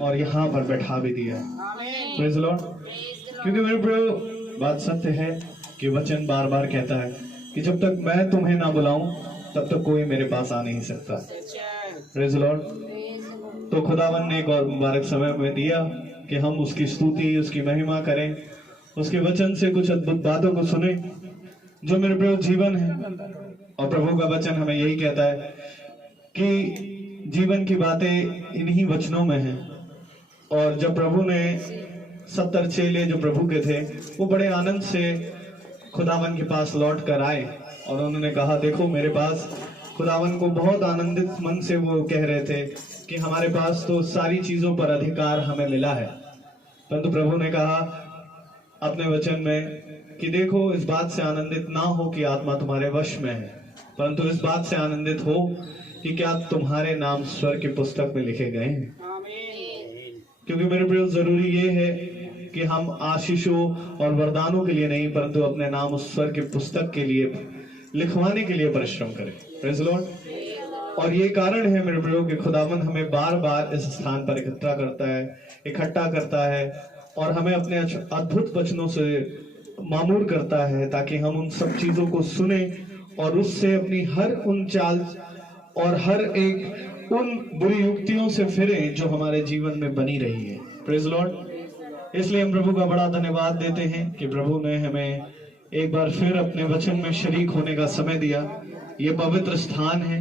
और यहाँ पर बैठा भी दिया है। Praise the Lord. क्योंकि मेरे प्रियो बात सत्य है कि वचन बार बार कहता है कि जब तक मैं तुम्हें ना बुलाऊं तब तक कोई मेरे पास आ नहीं सकता। Praise the Lord. तो खुदावन ने एक और मुबारक समय में दिया कि हम उसकी स्तुति, उसकी महिमा करें, उसके वचन से कुछ अद्भुत बातों को सुने जो मेरे प्रियो जीवन है। और प्रभु का वचन हमें यही कहता है कि जीवन की बातें इन्हीं वचनों में हैं। और जब प्रभु ने 70 चेले जो प्रभु के थे वो बड़े आनंद से खुदावन के पास लौट कर आए और उन्होंने कहा, देखो मेरे पास, खुदावन को बहुत आनंदित मन से वो कह रहे थे कि हमारे पास तो सारी चीजों पर अधिकार हमें मिला है। परंतु प्रभु ने कहा अपने वचन में कि देखो, इस बात से आनंदित ना हो कि आत्मा तुम्हारे वश में है, परंतु इस बात से आनंदित हो कि क्या तुम्हारे नाम स्वर्ग की पुस्तक में लिखे गए हैं। क्योंकि मेरे प्रियो जरूरी ये है कि हम आशीषों और वरदानों के लिए नहीं परंतु अपने नाम उस स्वर्ग की पुस्तक के लिए लिखवाने के लिए परिश्रम करें। Praise the Lord. और ये कारण है मेरे प्रियो कि खुदावन हमें बार बार इस स्थान पर इकट्ठा करता है और हमें अपने अद्भुत वचनों से मामूर करता है ताकि हम उन सब चीजों को सुने और उससे अपनी हर उन चाल और हर एक उन बुरी युक्तियों से फिरे जो हमारे जीवन में बनी रही है। Praise the Lord. इसलिए हम प्रभु का बड़ा धन्यवाद देते हैं कि प्रभु ने हमें एक बार फिर अपने वचन में शरीक होने का समय दिया। ये पवित्र स्थान है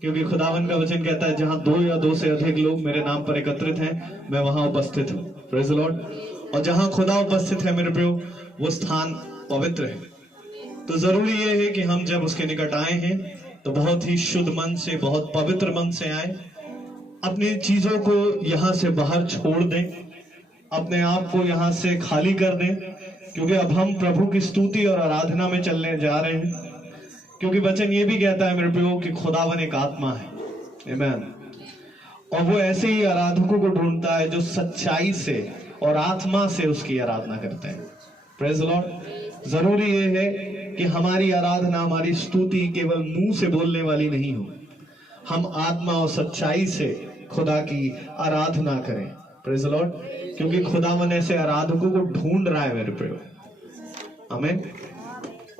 क्योंकि खुदावन का वचन कहता है, जहां 2 या 2 से अधिक लोग मेरे नाम पर एकत्रित हैं, मैं वहां उपस्थित हूँ। Praise the Lord. और जहां खुदा उपस्थित है मेरे प्रियो, वो स्थान पवित्र है। तो जरूरी ये है कि हम जब उसके निकट आए हैं तो बहुत ही शुद्ध मन से, बहुत पवित्र मन से आए, अपनी चीजों को यहाँ से बाहर छोड़ दें, अपने आप को यहाँ से खाली कर दें, क्योंकि अब हम प्रभु की स्तुति और आराधना में चलने जा रहे हैं। क्योंकि वचन ये भी कहता है मेरे प्रियो कि खुदावन एक आत्मा है। आमीन। और वो ऐसे ही आराधकों को ढूंढता है जो सच्चाई से और आत्मा से उसकी आराधना करते हैं। Praise the Lord. जरूरी ये है कि हमारी आराधना, हमारी स्तुति केवल मुंह से बोलने वाली नहीं हो, हम आत्मा और सच्चाई से खुदा की आराधना करें। Praise the Lord. क्योंकि खुदावन ऐसे आराधकों को ढूंढ रहा है मेरे प्रियो। आमीन।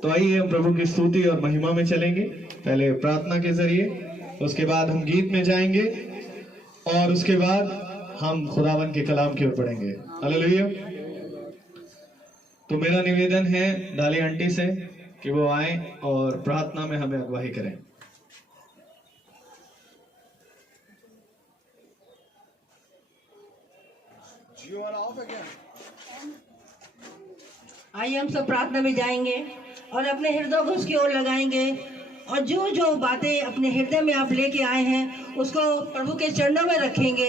तो आइए हम प्रभु की स्तुति और महिमा में चलेंगे, पहले प्रार्थना के जरिए, उसके बाद हम गीत में जाएंगे और उसके बाद हम खुदावन के कलाम की ओर बढ़ेंगे। हालेलुया। तो मेरा निवेदन है डाली आंटी से कि वो आए और प्रार्थना में हमें अगुवाई करें। आइए हम सब प्रार्थना में जाएंगे और अपने हृदय को उसकी ओर लगाएंगे और जो जो बातें अपने हृदय में आप लेके आए हैं उसको प्रभु के चरणों में रखेंगे।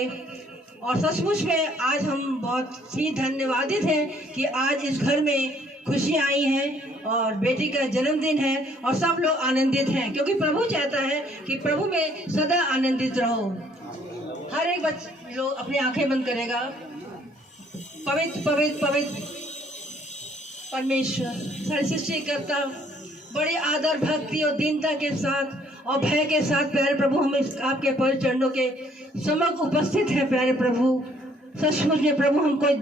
और सचमुच में आज हम बहुत ही धन्यवादित हैं कि आज इस घर में खुशियाँ आई हैं और बेटी का जन्मदिन है और सब लोग आनंदित हैं, क्योंकि प्रभु चाहता है कि प्रभु में सदा आनंदित रहो। हर एक लोग अपनी आंखें बंद करेगा। पवित्र पवित्र पवित्र परमेश्वर सारी सृष्टि करता, बड़े आदर, भक्ति और दीनता के साथ और भय के साथ प्यारे प्रभु हम आपके पवित्र चरणों के समक्ष उपस्थित है। प्यारे प्रभु, सचमुच में प्रभु हम कोई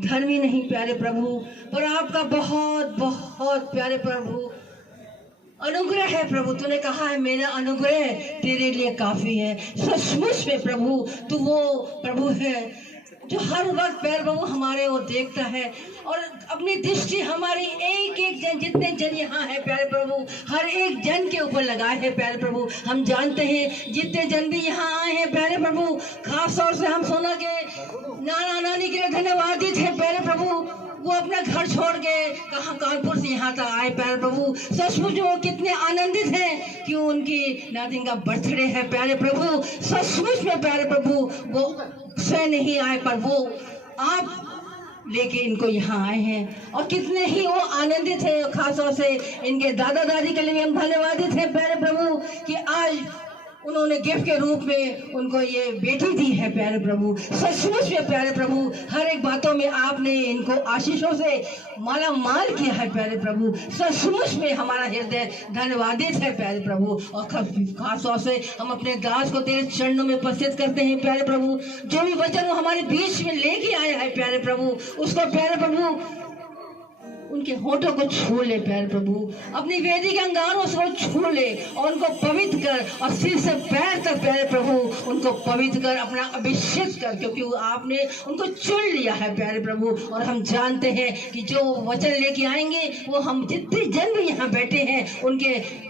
धर्मी नहीं प्यारे प्रभु, पर आपका बहुत बहुत प्यारे प्रभु अनुग्रह है। प्रभु तूने कहा है मेरा अनुग्रह तेरे लिए काफी है। सचमुच में प्रभु तू वो प्रभु है जो हर वक्त प्यारे प्रभु हमारे ओर देखता है और अपनी दृष्टि हमारी एक एक जन, जितने जन यहाँ है प्यारे प्रभु, हर एक जन के ऊपर लगाए है प्यारे प्रभु। हम जानते हैं जितने जन भी यहाँ आए हैं प्यारे प्रभु, खास तौर से हम सोना के नाना नानी के लिए धन्यवादित है प्यारे प्रभु। वो अपना घर छोड़ के कहाँ कानपुर से यहाँ तक आए प्यारे प्रभु। सचमुच वो कितने आनंदित हैं कि उनकी नातिन का बर्थडे है प्यारे प्रभु। सचमुच में प्यारे प्रभु वो स्वयं नहीं आए पर वो आप लेके इनको यहाँ आए हैं और कितने ही वो आनंदित है। खासतौर से इनके दादा दादी के लिए हम धन्यवादित हैं प्यारे प्रभु कि आज उन्होंने गिफ्ट के रूप में उनको ये बेटी दी है प्यारे प्रभु। सचमुच में प्यारे प्रभु हर एक बातों में आपने इनको आशीषों से माला माल किया है प्यारे प्रभु। सचमुच में हमारा हृदय धन्यवादित है प्यारे प्रभु। और खास तौर से हम अपने दास को तेरे चरणों में उपस्थित करते हैं प्यारे प्रभु। जो भी वचन वो हमारे बीच में लेके आया है प्यारे प्रभु, उसको प्यारे प्रभु उनके होठों को छू ले प्यारे प्रभु, अपनी वेदी के अंगारों से छू ले और उनको पवित्र कर और सिर से पैर तक प्यारे प्रभु उनको पवित्र कर, अपना अभिषेक कर, क्योंकि आपने उनको चुन लिया है प्यारे प्रभु। और हम जानते हैं कि जो वचन लेके आएंगे वो हम जितने जन भी यहाँ बैठे हैं उनके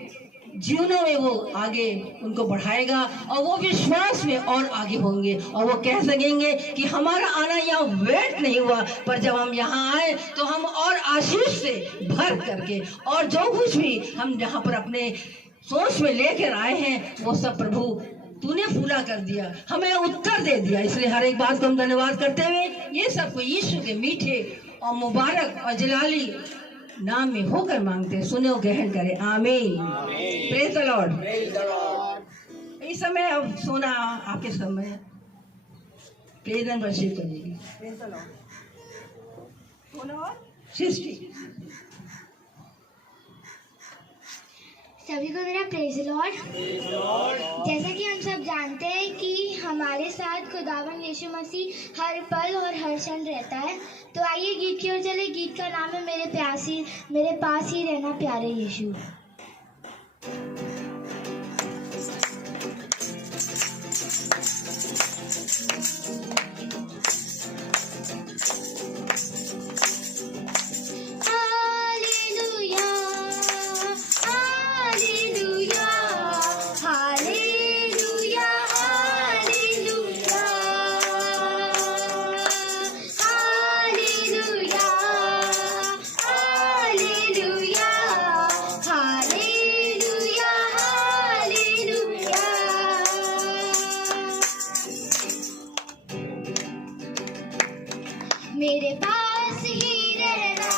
जीवनों में वो आगे उनको बढ़ाएगा और वो विश्वास में और आगे होंगे और वो कह सकेंगे कि हमारा आना यहाँ वेट नहीं हुआ, पर जब हम यहाँ आए तो हम और आशीष से भर करके और जो कुछ भी हम यहाँ पर अपने सोच में लेकर आए हैं वो सब प्रभु तूने पूरा कर दिया, हमें उत्तर दे दिया। इसलिए हर एक बात को हम धन्यवाद करते हुए ये सब को यीशु के मीठे और मुबारक और जलाली नाम में होकर मांगते, सुने और ग्रहण करें। आमीन। Praise the Lord. इस समय अब सोना आपके समय प्रेज एंड वर्शिप करेगी। Praise the Lord. सोना और सृष्टि। सभी को मेरा प्रेज लॉर्ड। जैसा कि हम सब जानते हैं कि हमारे साथ खुदावन यीशु मसीह हर पल और हर क्षण रहता है, तो आइए गीत की ओर चले। गीत का नाम है मेरे पास ही रहना प्यारे यीशु। मेरे पास ही रहना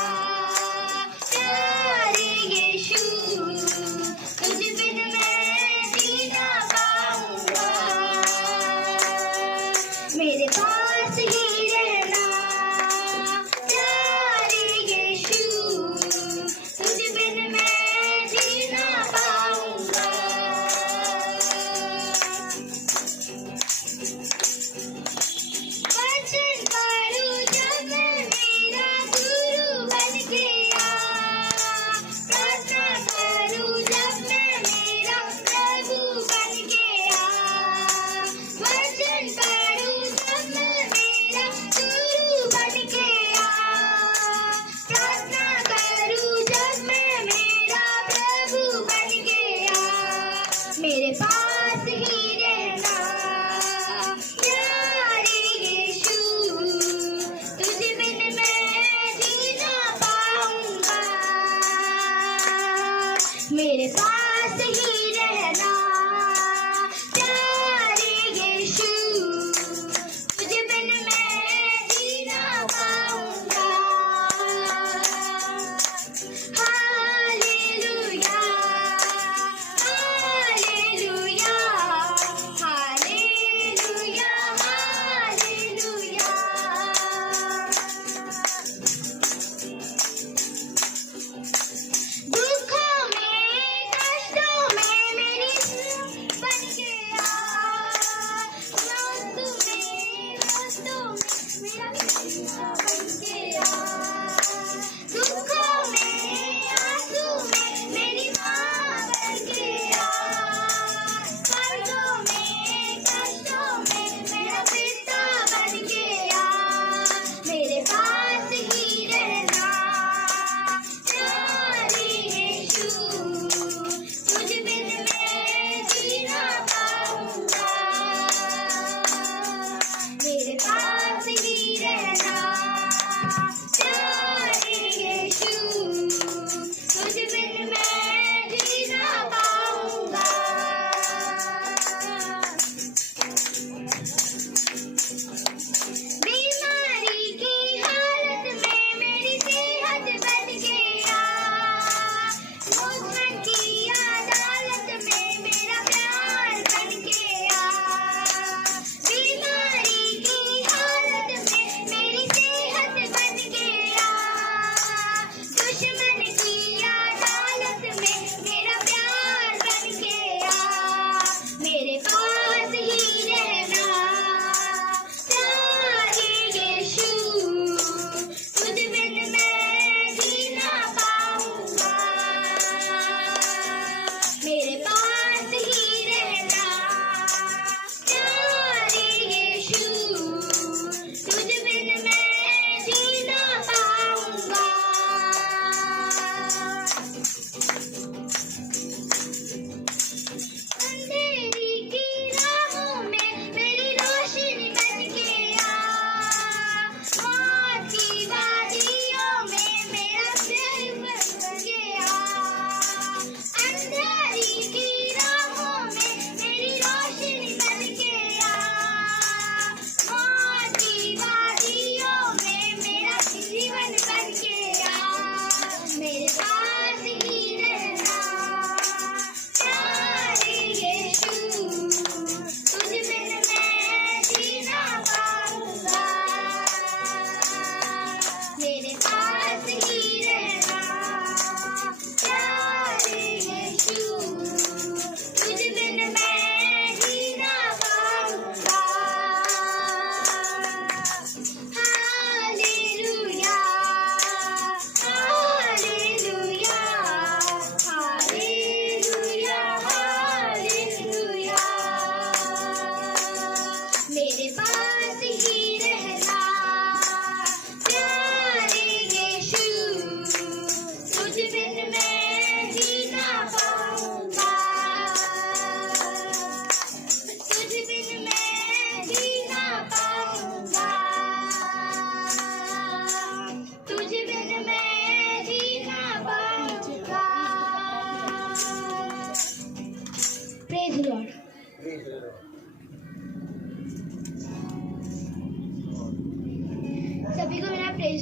प्यारे यीशु, तुझ बिन मैं जी ना पाऊंगा। मेरे पास ही रहना प्यारे यीशु, तुझ बिन मैं जी ना पाऊंगा। वचन पढ़ूं जब मेरा गुरु बन गया, प्रार्थना करूं जब मैं मेरा प्रभु बन गया। वचन पढ़ूं जब मैं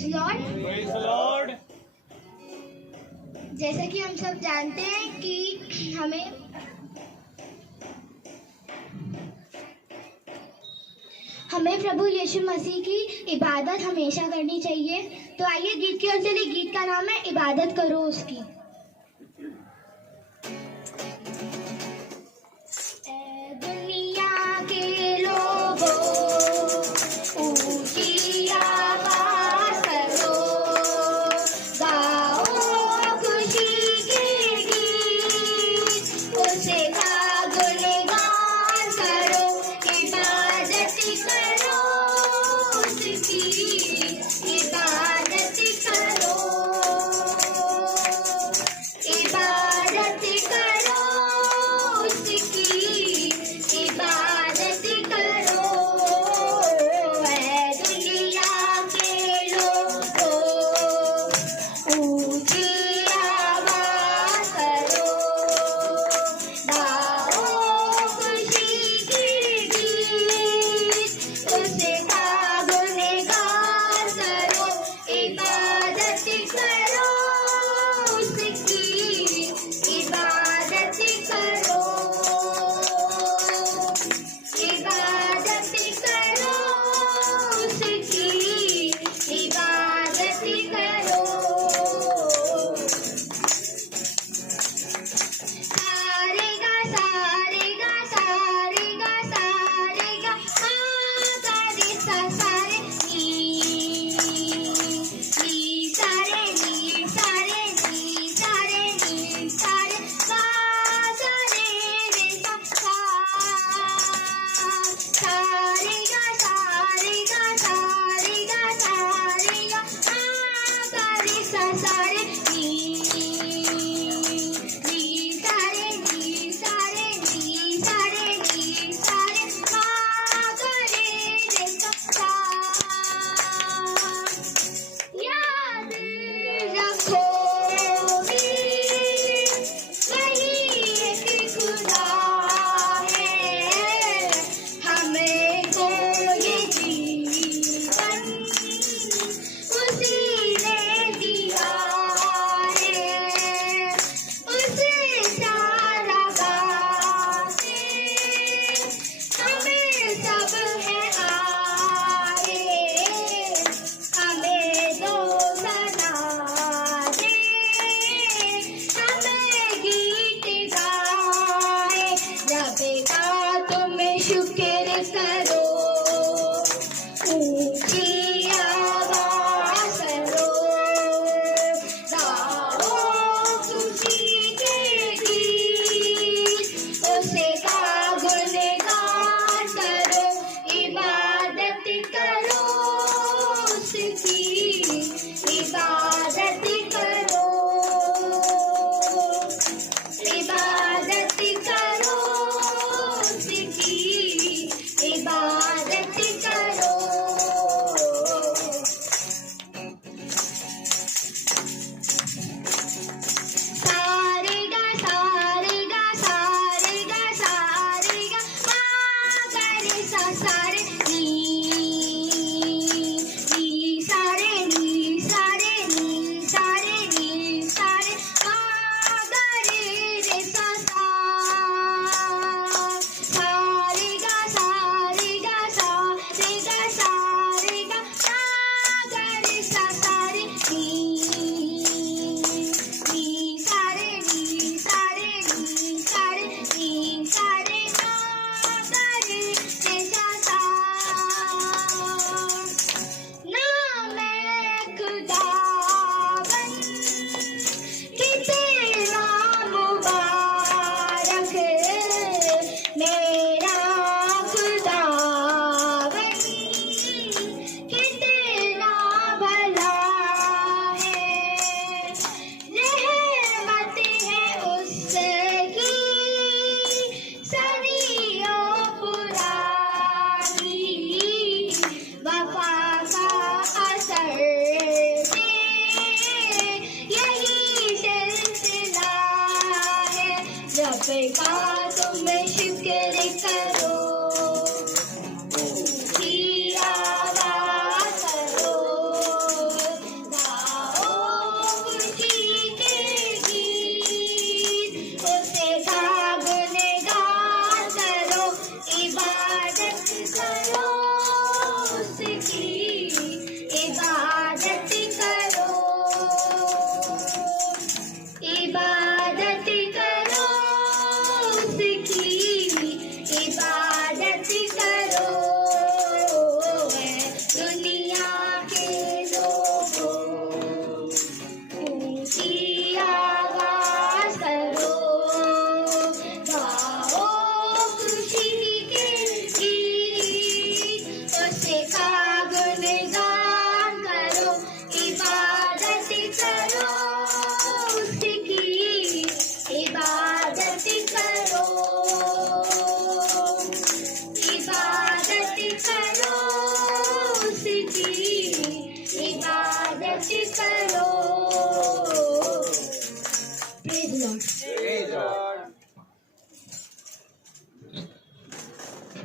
प्रेज लॉर्ड। जैसा कि हम सब जानते हैं कि हमें प्रभु यीशु मसीह की इबादत हमेशा करनी चाहिए। तो आइए गीत की ओर चलिए। गीत का नाम है इबादत करो उसकी। ऐ दुनिया के लोगों ऊंची आवाज करो, गाओ खुशी के गीत, उसे का गुणगान करो, इबादत करो उसकी, इबादत करो।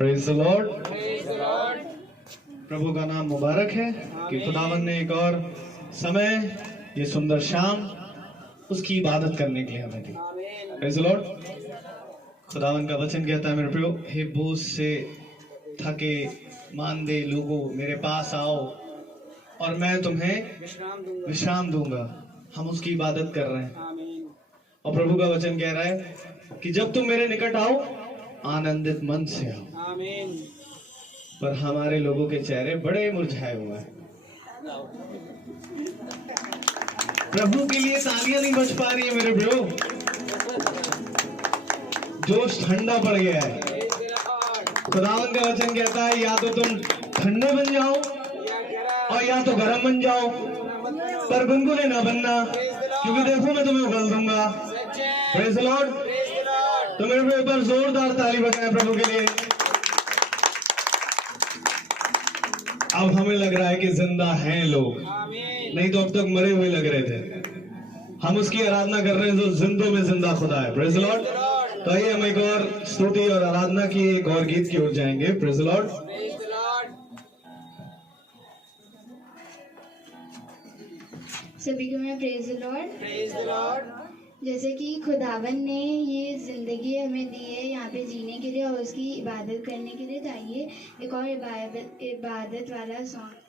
Praise the Lord. प्रभु का नाम मुबारक है कि खुदावन ने एक और समय, ये सुंदर शाम उसकी इबादत करने के लिए हमें दी। Praise the Lord. खुदावन का वचन कहता है मेरे प्रियो, हे बोझ से थके मांदे लोगों मेरे पास आओ और मैं तुम्हें विश्राम दूंगा। हम उसकी इबादत कर रहे हैं और प्रभु का वचन कह रहा है कि जब तुम मेरे निकट आओ आनंदित मन से आओ। पर हमारे लोगों के चेहरे बड़े मुरझाए हुए हैं। प्रभु के लिए तालियां नहीं बज पा रही है मेरे ब्रो। जोश ठंडा पड़ गया है। खुदावन का वचन कहता है या तो तुम ठंडे बन जाओ और या तो गर्म बन जाओ, पर गुनगुने ना बनना, क्योंकि देखो मैं तुम्हें उगल दूंगा। Praise the Lord. तो मेरे को एक बार जोरदार ताली बजाएं प्रभु के लिए। अब हमें लग रहा है कि जिंदा हैं लोग, नहीं तो अब तक मरे हुए लग रहे थे। हम उसकी आराधना कर रहे हैं जो जिंदों में जिंदा खुदा है। Praise the Lord. तो आइए हम एक और स्तुति और आराधना की एक और गीत की ओर जाएंगे। Praise the Lord. सभी को मैं प्रेज द लॉर्ड। जैसे कि खुदावन ने ये ज़िंदगी हमें दी है यहाँ पे जीने के लिए और उसकी इबादत करने के लिए, तो आइए एक और इबादत वाला सॉन्ग।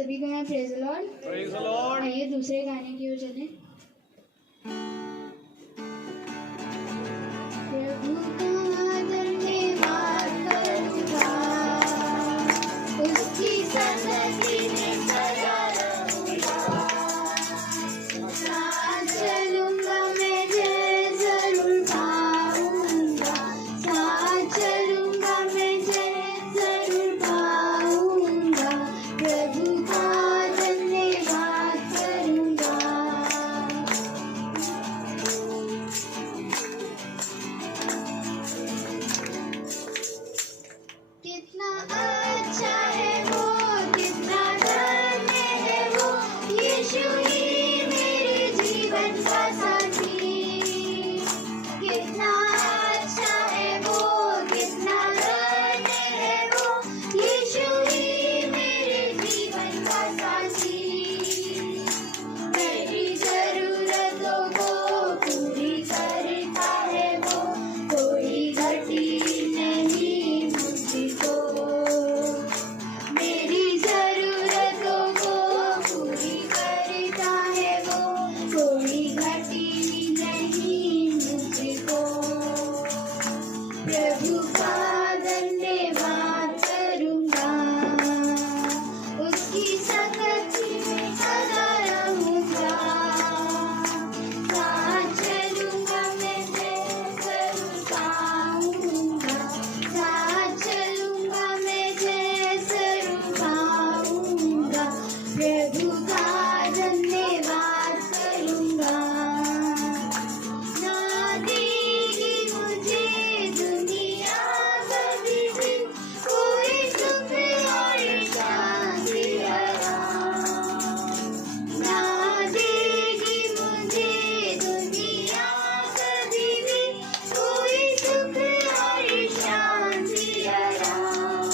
सभी को मैं praise Lord. Praise the Lord. आइए दूसरे गाने की ओर चलें। प्रभु का धन्यवाद करूंगा, उसकी संगति में सदा रहूंगा। साथ चलूंगा मैं जय जरूर पाऊंगा, साथ चलूंगा मैं जय जरूर पाऊंगा। प्रभु का धन्यवाद करूंगा। कितना अच्छा है वो, कितना धन्य है वो, यीशु ही मेरे जीवन का साथी। कितना अच्छा है वो, कितना धन्य है वो, यीशु ही मेरे जीवन का साथी। मेरी जरूरतों को पूरी करता है वो, कोई घटी नहीं मुझको। मेरी जरूरतों को पूरी करता है वो, कोई घटी नहीं मुझको। प्रभु का धन्यवाद करूंगा, उसकी संगति में सदा रहूंगा। साथ चलूंगा मैं जय जरूर पाऊंगा, साथ चलूंगा मैं जय जरूर पाऊंगा। प्रभु का धन्यवाद करूंगा। ना देगी मुझे दुनिया कभी भी कोई सुख और शांति आराम। ना देगी मुझे दुनिया कभी भी कोई सुख और शांति आराम।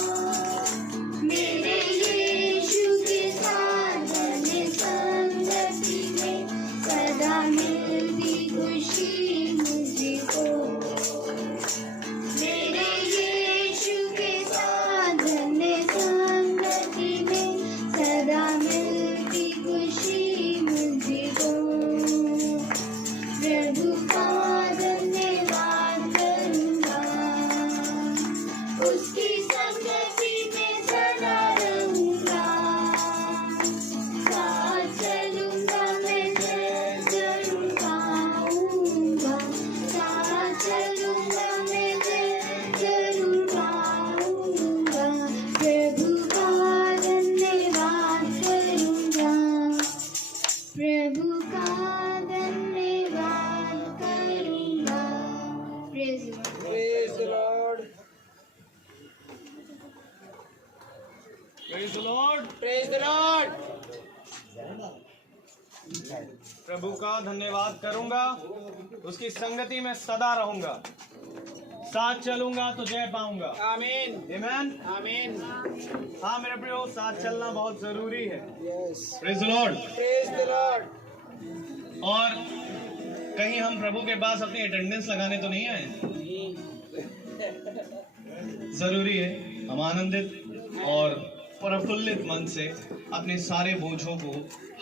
मेरे यीशु के साथ धन्य संगति में सदा मिलती खुशी मुझको। मेरे यीशु के साथ धन्य संगति में सदा मिलती खुशी मुझको। प्रभु का धन्यवाद करूंगा, उसकी संगति में सदा रहूंगा। साथ चलूंगा मैं जय जरूर पाऊंगा, साथ चलूंगा मैं जय जरूर पाऊंगा। प्रभु का धन्यवाद करूंगा, प्रभु का धन्यवाद करूंगा। Praise Praise the Lord. Praise the Lord. Praise the Lord. प्रभु का धन्यवाद करूंगा, उसकी संगति में सदा रहूंगा। साथ चलूंगा तो जय पाऊंगा। Amen. आमीन। Amen. हाँ मेरे प्रियो, साथ चलना बहुत जरूरी है। Yes. Praise the Lord. Praise the Lord. और कहीं हम प्रभु के पास अपनी अटेंडेंस लगाने तो नहीं आए। जरूरी है हम आनंदित और प्रफुल्लित मन से अपने सारे बोझों को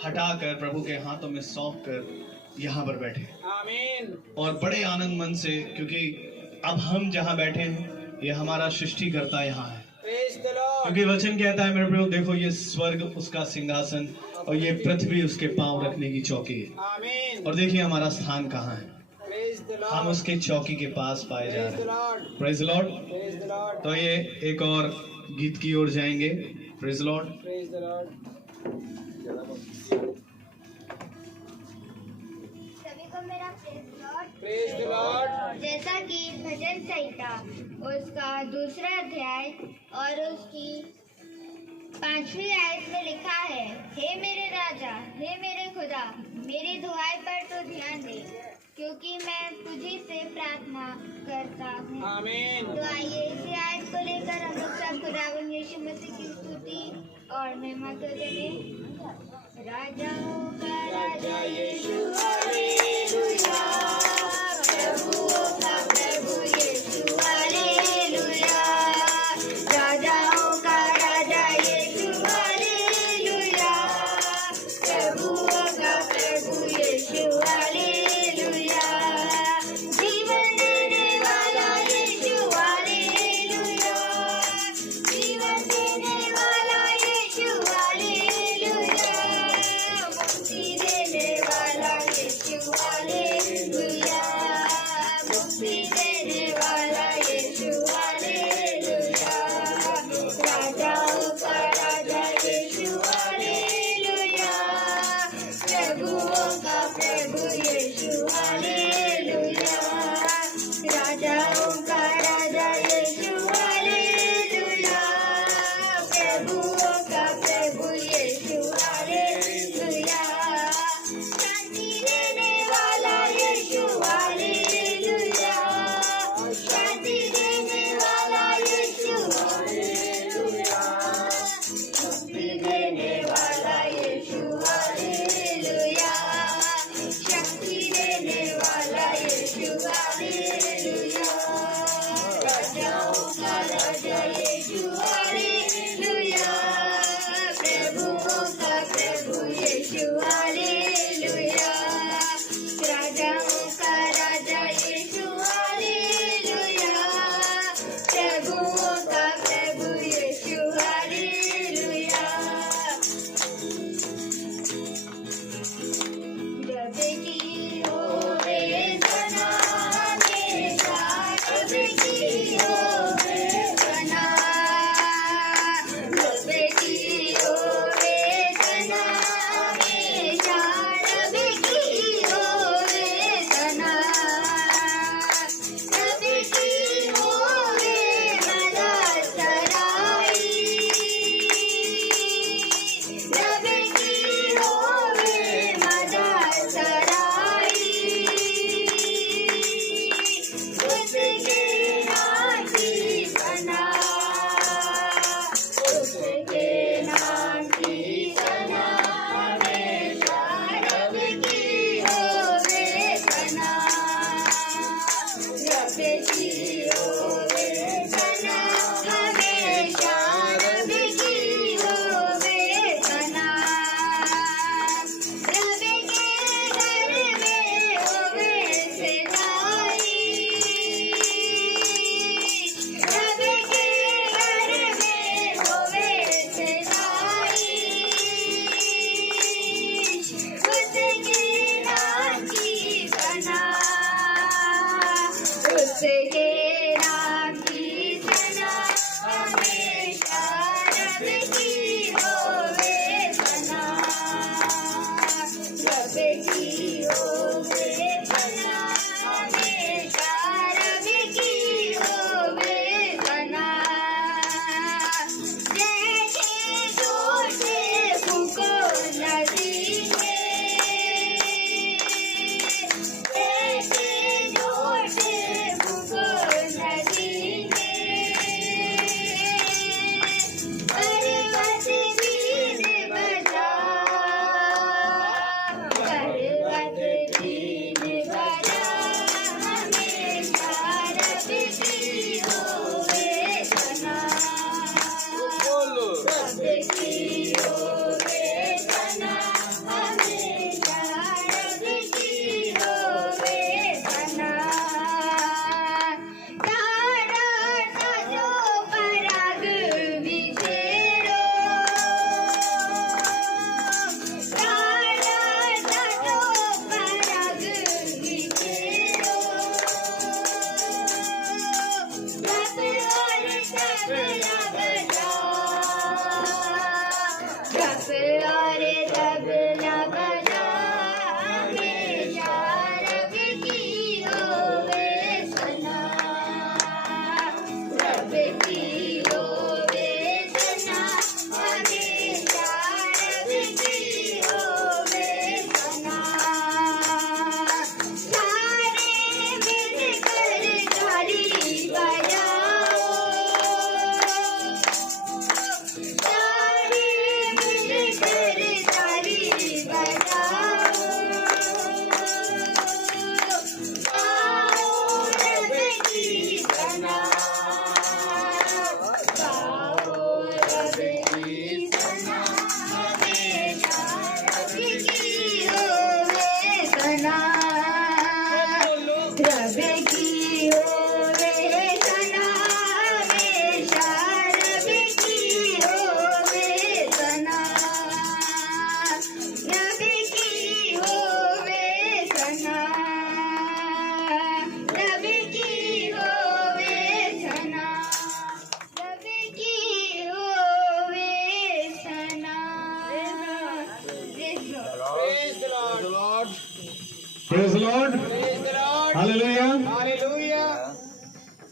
हटाकर प्रभु के हाथों में सौंप कर यहाँ पर बैठे Amen. और बड़े आनंद मन से, क्योंकि अब हम जहाँ बैठे हैं ये हमारा सृष्टिकर्ता यहाँ है। Praise the Lord. क्योंकि वचन कहता है मेरे प्रियो, देखो ये स्वर्ग उसका सिंहासन और ये पृथ्वी उसके पांव रखने की चौकी है। Amen. और देखिए हमारा स्थान कहाँ है, Praise the हम Lord. उसके चौकी के पास पाए जा Praise रहे the हैं। Lord. Praise Lord. Praise the Lord. तो ये एक और गीत की ओर जाएंगे। Praise Lord. Praise the Lord. सभी को मेरा praise Lord. Praise the Lord. जैसा कि भजन संहिता उसका दूसरा अध्याय और उसकी 5वीं आयत में लिखा है, हे मेरे राजा, हे मेरे खुदा, मेरी दुआई पर तो ध्यान दे, क्योंकि मैं तुझी से प्रार्थना करता हूँ। Amen. तो आइए इसी आयत को लेकर हम लोग सब खुदावन यीशु मसीह की स्तुति और महिमा करते हैं। राजाओं का राजा यीशु, हालेलुया। प्रभुओं का प्रभु यीशु, हालेलुया। राजाओं का राजा यीशु, हालेलुया।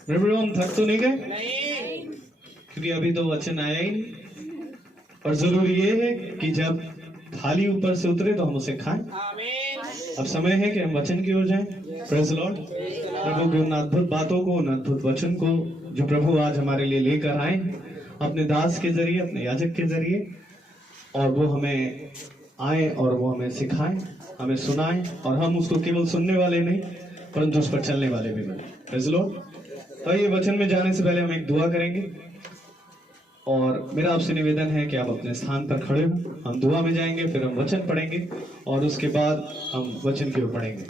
प्रभु हम थक तो नहीं गए, नहीं। क्योंकि अभी तो वचन आया ही नहीं। और जरूरी ये है कि जब थाली ऊपर से उतरे तो हम उसे खाएं। आमीन। अब समय है कि हम वचन की ओर जाएं। Praise Lord. प्रभु की उन अद्भुत बातों को, उन अद्भुत वचन को जो प्रभु आज हमारे लिए लेकर आए अपने दास के जरिए, अपने याजक के जरिए, और वो हमें आए और वो हमें सिखाएं, हमें सुनाएं, और हम उसको केवल सुनने वाले नहीं परंतु उस पर चलने वाले भी बने। Praise Lord. तो ये वचन में जाने से पहले हम एक दुआ करेंगे, और मेरा आपसे निवेदन है कि आप अपने स्थान पर खड़े हो। हम दुआ में जाएंगे, फिर हम वचन पढ़ेंगे और उसके बाद हम वचन की ओर बढ़ेंगे।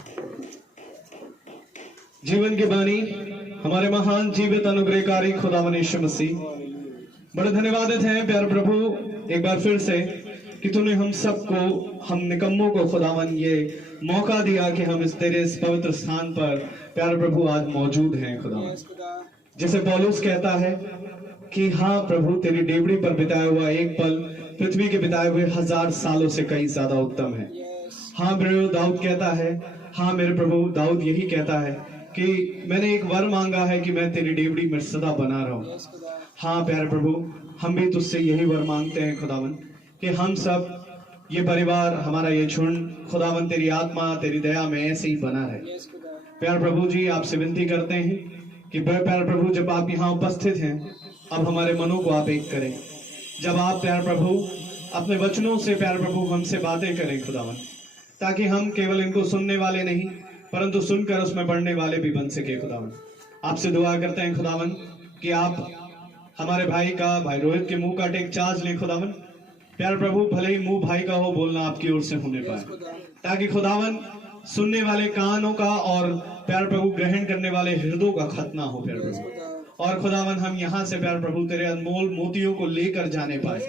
जीवन की बानी हमारे महान जीवित अनुग्रहकारी खुदावन यीशु मसीह, बड़े धन्यवादित हैं प्यारे प्रभु एक बार फिर से कि तूने हम सबको, हम निकम्मों को खुदावन ये मौका दिया कि हम इस तेरे इस पवित्र स्थान पर प्यारे प्रभु आज मौजूद हैं खुदावन। जैसे पौलुस कहता है कि हाँ प्रभु, तेरी डेवड़ी पर बिताया हुआ एक पल पृथ्वी के बिताए हुए 1000 सालों से कई ज्यादा उत्तम है। हाँ प्रभु, दाऊद कहता है, हाँ मेरे प्रभु दाऊद यही कहता है कि मैंने एक वर मांगा है कि मैं तेरी डेवड़ी में सदा बना रहूं। हाँ प्यारे प्रभु, हम भी तुझसे यही वर मांगते हैं खुदावन कि हम सब, ये परिवार, हमारा ये झुंड खुदावन तेरी आत्मा, तेरी दया में ऐसे ही बना रहे। प्यारे प्रभु जी, आपसे विनती करते हैं कि प्यारे प्रभु जब आप यहाँ उपस्थित हैं, अब हमारे मनों को आप एक करें। जब आप प्यारे प्रभु अपने वचनों से प्यारे प्रभु हमसे बातें करें खुदावन, ताकि हम केवल इनको सुनने वाले नहीं परंतु सुनकर उसमें बढ़ने वाले भी बन सके खुदावन। आपसे दुआ करते हैं खुदावन कि आप हमारे भाई का, भाई रोहित के मुंह का टेक चार्ज लें खुदावन। प्यारे प्रभु, भले ही मुंह भाई का हो, बोलना आपकी ओर से होने पाए, ताकि खुदावन सुनने वाले कानों का और प्यारे प्रभु ग्रहण करने वाले हृदयों का खतना हो प्यारे प्रभु। और खुदावन हम यहाँ से प्यारे प्रभु तेरे अनमोल मोतियों को लेकर जाने पाए,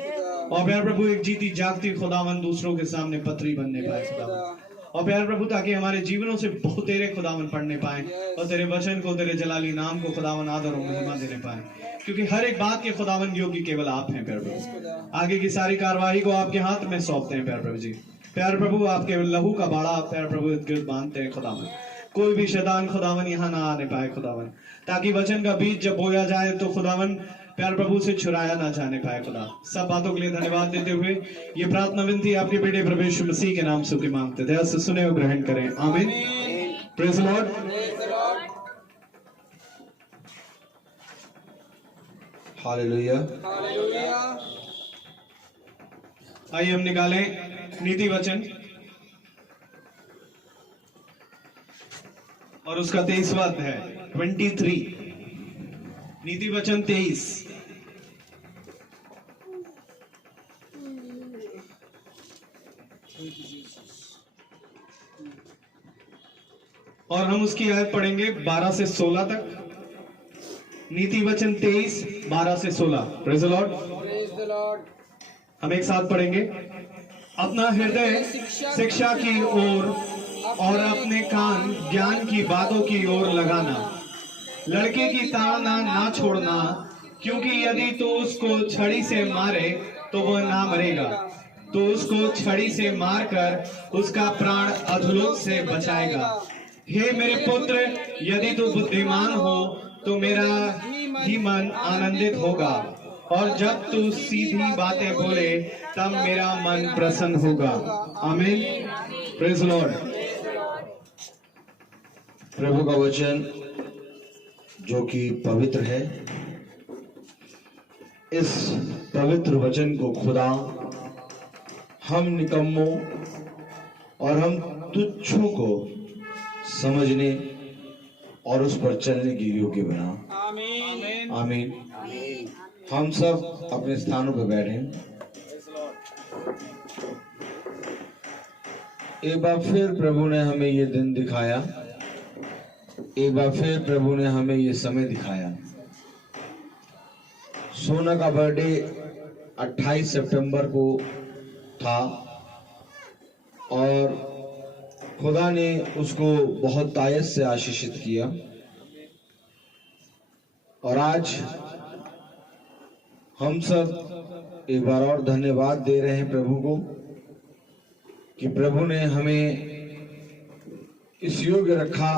और प्यारे प्रभु एक जीती जागती खुदावन दूसरों के सामने पत्री बनने पाए खुदावन। और प्यारे प्रभु ताकि हमारे जीवनों से बहुत तेरे खुदावन पढ़ने पाए और तेरे वचन को, तेरे जलाली नाम को खुदावन आदर और महिमा देने पाए, क्योंकि हर एक बात के खुदावन योग्य केवल आप हैं प्यारे प्रभु। आगे की सारी कार्यवाही को आपके हाथ में सौंपते हैं प्यारे प्रभु जी। प्यारे प्रभु, आपके लहू का बाड़ा प्यारे प्रभु इर्द गिर्द बांधते हैं खुदावन। कोई भी शैतान खुदावन यहाँ ना आने पाए खुदावन, ताकि वचन का बीज जब बोया जाए तो खुदावन प्यारे प्रभु से छुराया ना जाने पाए खुदा। सब बातों के लिए धन्यवाद देते हुए ये प्रार्थना विनती आपके बेटे प्रभु यीशु मसीह के नाम से की मांगते हैं। दया से सुने और ग्रहण करें। आमीन। Praise the Lord. हालेलुया। आइए हम निकालें नीति वचन और उसका 23वां अध्याय 23, नीति वचन 23। और हम उसकी आयत पढ़ेंगे 12 से 16 तक। नीति वचन 23, 12 से 16। Praise the Lord. Praise the Lord. हम एक साथ पढ़ेंगे। अपना हृदय शिक्षा की ओर और अपने कान ज्ञान की बातों की ओर लगाना। लड़के की ताड़ना ना छोड़ना, क्योंकि यदि तू उसको छड़ी से मारे तो वह ना मरेगा, तो उसको छड़ी से मारकर उसका प्राण अधोलोक से बचाएगा। हे मेरे पुत्र, यदि तू बुद्धिमान हो तो मेरा ही मन आनंदित होगा, और जब तू सीधी बातें बोले तब मेरा मन प्रसन्न होगा। आमीन। Praise Lord. प्रभु का वचन जो कि पवित्र है, इस पवित्र वचन को खुदा हम निकम्मों और हम तुच्छों को समझने और उस पर चलने की योग्य बना। आमीन। आमीन। हम सब अपने स्थानों पर बैठे। एक बार फिर प्रभु ने हमें ये दिन दिखाया, एक बार फिर प्रभु ने हमें ये समय दिखाया। सोना का बर्थडे 28 सितंबर को था और खुदा ने उसको बहुत तायत से आशीषित किया, और आज हम सब एक बार और धन्यवाद दे रहे हैं प्रभु को कि प्रभु ने हमें इस योग्य रखा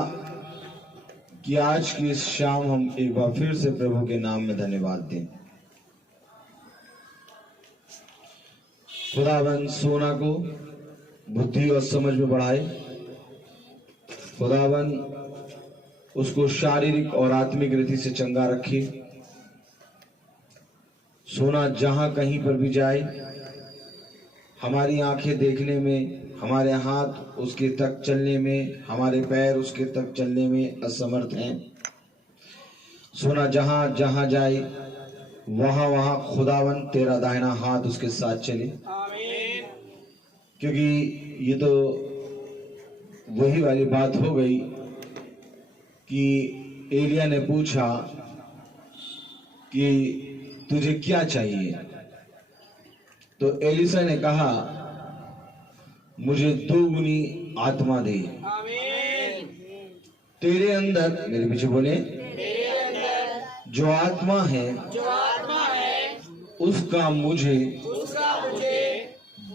कि आज की इस शाम हम एक बार फिर से प्रभु के नाम में धन्यवाद दें। खुदावन सोना को बुद्धि और समझ में बढ़ाए। खुदावन उसको शारीरिक और आत्मिक रीति से चंगा रखे। सोना जहां कहीं पर भी जाए, हमारी आंखें देखने में, हमारे हाथ उसके तक चलने में, हमारे पैर उसके तक चलने में असमर्थ हैं। सोना जहां जहां जाए वहां वहां खुदावन तेरा दाहिना हाथ उसके साथ चले। क्योंकि ये तो वही वाली बात हो गई कि एलिया ने पूछा कि तुझे क्या चाहिए, तो एलिसा ने कहा मुझे 2 गुनी आत्मा दे। तेरे अंदर, मेरे पीछे बोले, जो आत्मा है उसका मुझे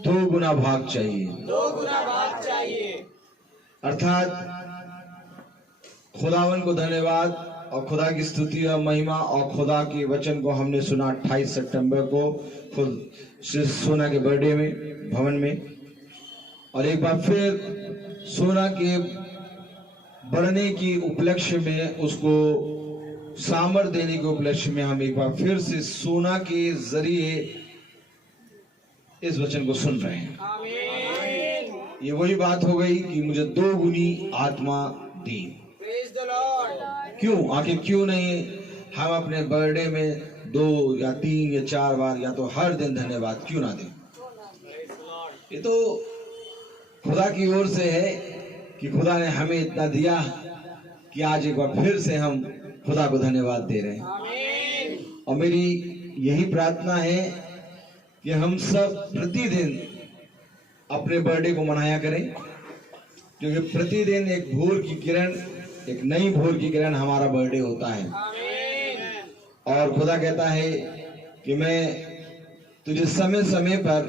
2 गुना भाग चाहिए। अर्थात खुदावन को धन्यवाद और खुदा की स्तुति और महिमा, और खुदा के वचन को हमने सुना 28 सितंबर को खुद श्री सोना के बर्थडे में भवन में। और एक बार फिर सोना के बढ़ने की उपलक्ष्य में, उसको सामर्थ देने के उपलक्ष्य में हम एक बार फिर से सोना के जरिए इस वचन को सुन रहे हैं। ये वही बात हो गई कि मुझे 2 गुनी आत्मा दी। क्यों, आखिर क्यों नहीं हम अपने बर्थडे में 2 या 3 या 4 बार या तो हर दिन धन्यवाद क्यों ना दें? ये तो खुदा की ओर से है कि खुदा ने हमें इतना दिया कि आज एक बार फिर से हम खुदा को धन्यवाद दे रहे हैं। और मेरी यही प्रार्थना है कि हम सब प्रतिदिन अपने बर्थडे को मनाया करें, क्योंकि प्रतिदिन एक भोर की किरण, एक नई भोर की किरण हमारा बर्थडे होता है। और खुदा कहता है कि मैं तुझे समय समय पर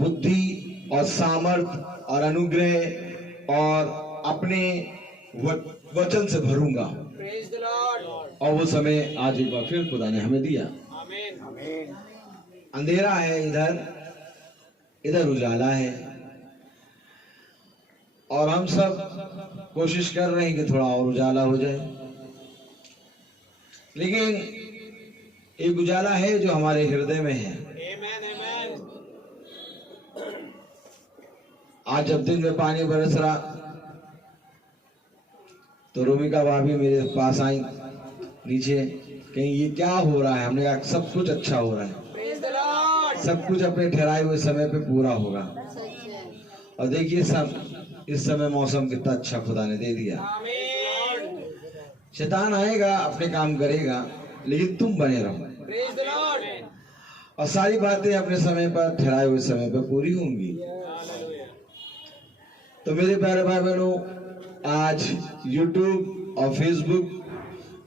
बुद्धि और सामर्थ और अनुग्रह और अपने वचन से भरूंगा। और वो समय आज एक बार फिर खुदा ने हमें दिया। अंधेरा है इधर उजाला है, और हम सब कोशिश कर रहे हैं कि थोड़ा और उजाला हो जाए। लेकिन एक उजाला है जो हमारे हृदय में है। आज जब दिन में पानी बरस रहा तो रोमिका भाभी मेरे पास आई नीचे, कहीं ये क्या हो रहा है? हमने कहा सब कुछ अच्छा हो रहा है, सब कुछ अपने ठहराए हुए समय पे पूरा होगा। और देखिए सब इस समय मौसम कितना अच्छा खुदा ने दे दिया। शैतान आएगा, अपने काम करेगा, लेकिन तुम बने रहो और सारी बातें अपने समय पर, ठहराए हुए समय पर पूरी होंगी। तो मेरे प्यारे भाई बहनों, आज YouTube और Facebook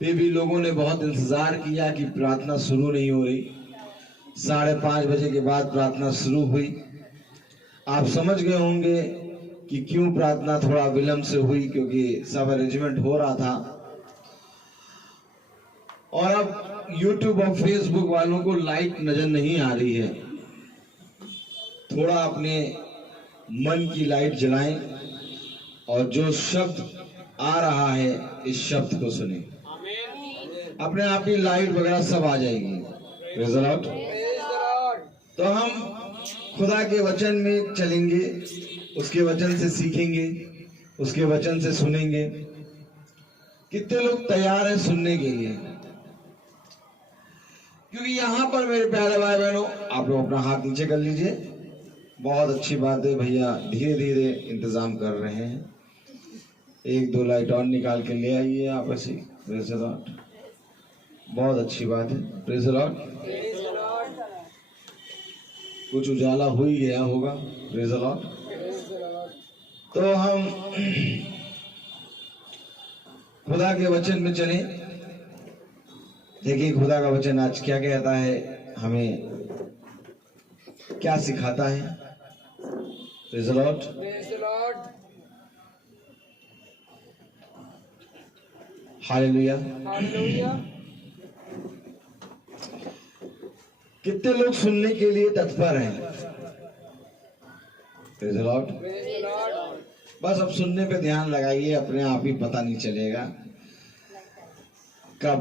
पे भी लोगों ने बहुत इंतजार किया कि प्रार्थना शुरू नहीं हो रही। 5:30 बजे के बाद प्रार्थना शुरू हुई। आप समझ गए होंगे कि क्यों प्रार्थना थोड़ा विलंब से हुई, क्योंकि सब अरेंजमेंट हो रहा था। और अब YouTube और Facebook वालों को लाइट नजर नहीं आ रही है। थोड़ा अपने मन की लाइट जलाएं और जो शब्द आ रहा है इस शब्द को सुने। अपने आप ही लाइट वगैरह सब आ जाएगी। Praise the Lord. तो हम खुदा के वचन में चलेंगे, उसके वचन से सीखेंगे, उसके वचन से सुनेंगे। कितने लोग तैयार हैं सुनने के लिए? क्योंकि यहाँ पर मेरे प्यारे भाई बहनों, आप लोग अपना हाथ नीचे कर लीजिए। बहुत अच्छी बात है, भैया धीरे धीरे इंतजाम कर रहे हैं। 1-2 लाइट और निकाल के ले आइए आप ऐसे। Praise the Lord. बहुत अच्छी बात है। Praise the Lord. कुछ उजाला हो ही गया होगा। Praise the Lord. तो हम खुदा के वचन में चलें। देखिए खुदा का वचन आज क्या कहता है, हमें क्या सिखाता है। Praise the Lord. Hallelujah. Hallelujah. कितने लोग सुनने के लिए तत्पर हैं? Praise the Lord. Praise the Lord. बस अब सुनने पे ध्यान लगाइए, अपने आप ही पता नहीं चलेगा कब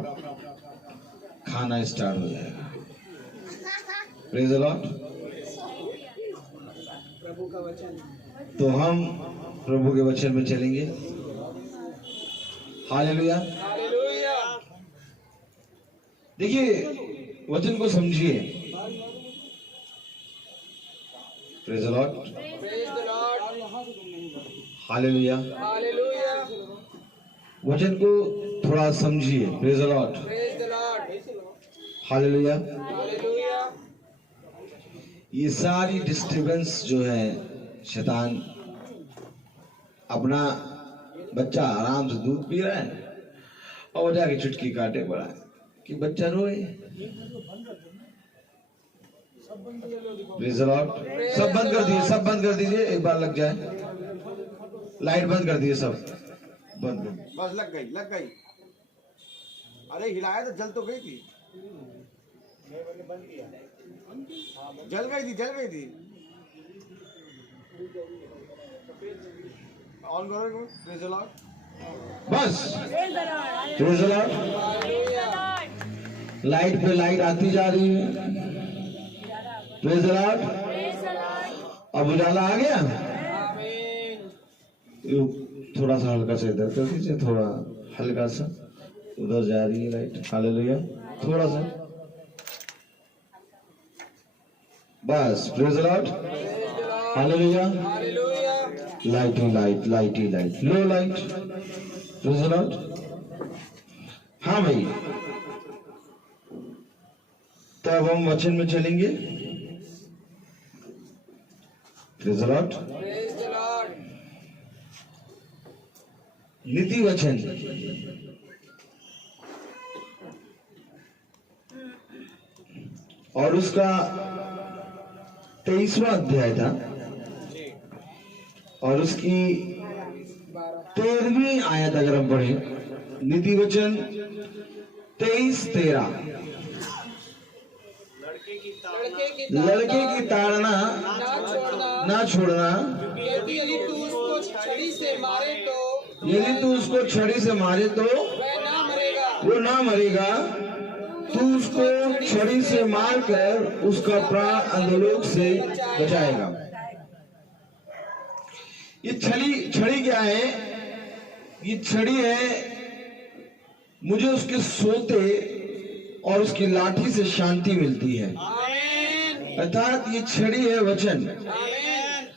खाना स्टार्ट हो जाएगा। Praise the Lord. प्रभु का वचन। तो हम प्रभु के वचन में चलेंगे। हालेलुया। हालेलुया। देखिए वचन को समझिए। Praise the Lord. Praise the Lord. Hallelujah. Hallelujah. वचन को थोड़ा समझिए। Praise the Lord. Praise the Lord. Hallelujah. Hallelujah. ये सारी डिस्टरबेंस जो है, शैतान अपना बच्चा आराम से दूध पी रहा है और वो जाके चुटकी काटे पड़ा है कि बच्चा रोए। Praise the Lord. सब बंद कर दीजिए, सब बंद कर दीजिए, एक बार लग जाए। लाइट बंद कर दीजिए, सब बंद कर दीजिए। बस लग गई, लग गई। अरे हिलाया तो जल तो गई थी, जल गई थी, जल गई थी। ऑन करो। Praise the Lord. बस प्रेज़ द लॉर्ड। लाइट पे लाइट आती जा रही है। Praise the Lord. अब उजाला आ गया। आमीन। थोड़ा सा हल्का सा इधर कर दीजिए, थोड़ा हल्का सा उधर जा रही है लाइट। हालेलुया। थोड़ा सा बस। Praise the Lord. Hallelujah. Hallelujah. Light he light, light he light, low light. Praise the Lord. हाँ भाई, तब हम वचन में चलेंगे। Praise the Lord. Praise the Lord. नीति वचन और उसका 23वां अध्याय था और उसकी 13वीं आयत अगर हम पढ़े, नीति वचन 23-13। लड़के की ताड़ना ना छोड़ना। ना छोड़ना, यदि तू उसको छड़ी से मारे तो यदि तू उसको छड़ी से मारे तो वह ना मरेगा। वो ना मरेगा। तू उसको छड़ी से मारकर उसका प्राण अधोलोक से बचाएगा। ये छड़ी क्या है? ये छड़ी है, मुझे उसके सोते और उसकी लाठी से शांति मिलती है। आमीन। अर्थात ये छड़ी है वचन। आमीन।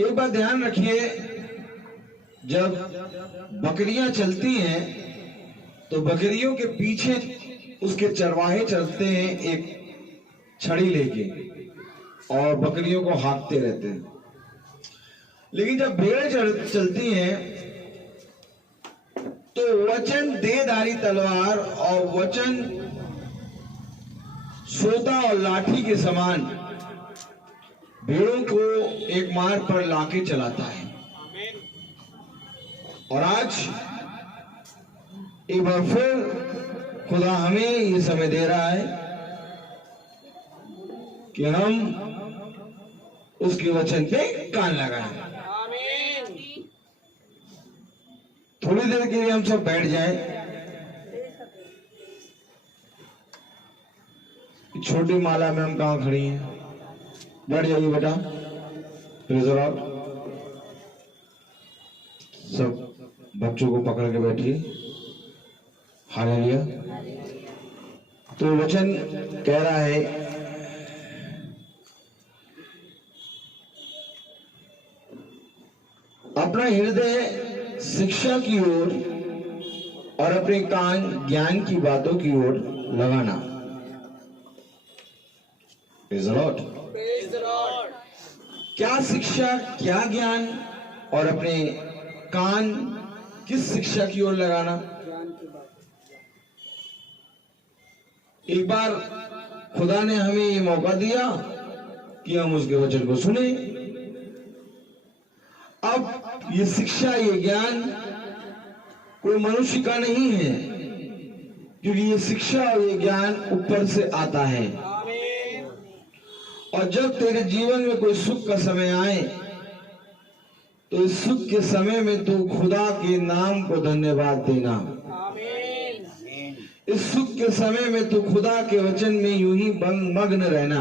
एक बात ध्यान रखिए, जब बकरियां चलती हैं तो बकरियों के पीछे उसके चरवाहे चलते हैं एक छड़ी लेके और बकरियों को हाँकते रहते हैं। लेकिन जब भेड़ चलती हैं तो वचन देहधारी तलवार और वचन सोता और लाठी के समान भेड़ों को एक मार्ग पर लाके चलाता है। और आज एक बार फिर खुदा हमें ये समय दे रहा है कि हम उसके वचन पे कान लगाएं। आमीन। थोड़ी देर के लिए हम सब बैठ जाएं। छोटी माला में हम कहाँ खड़ी हैं? बैठ जाइए बेटा। Praise the Lord. सब बच्चों को पकड़ के बैठिए। हालेलुया। तो वचन कह रहा है, अपना हृदय शिक्षा की ओर और अपने कान ज्ञान की बातों की ओर लगाना। Praise the Lord. Praise the Lord. क्या शिक्षा, क्या ज्ञान और अपने कान किस शिक्षा की ओर लगाना? एक बार खुदा ने हमें ये मौका दिया कि हम उसके वचन को सुने। अब ये शिक्षा, ये ज्ञान कोई मनुष्य का नहीं है, क्योंकि ये शिक्षा और ये ज्ञान ऊपर से आता है। और जब तेरे जीवन में कोई सुख का समय आए तो इस सुख के समय में तू खुदा के नाम को धन्यवाद देना। इस सुख के समय में तू खुदा के वचन में यूं ही मग्न रहना।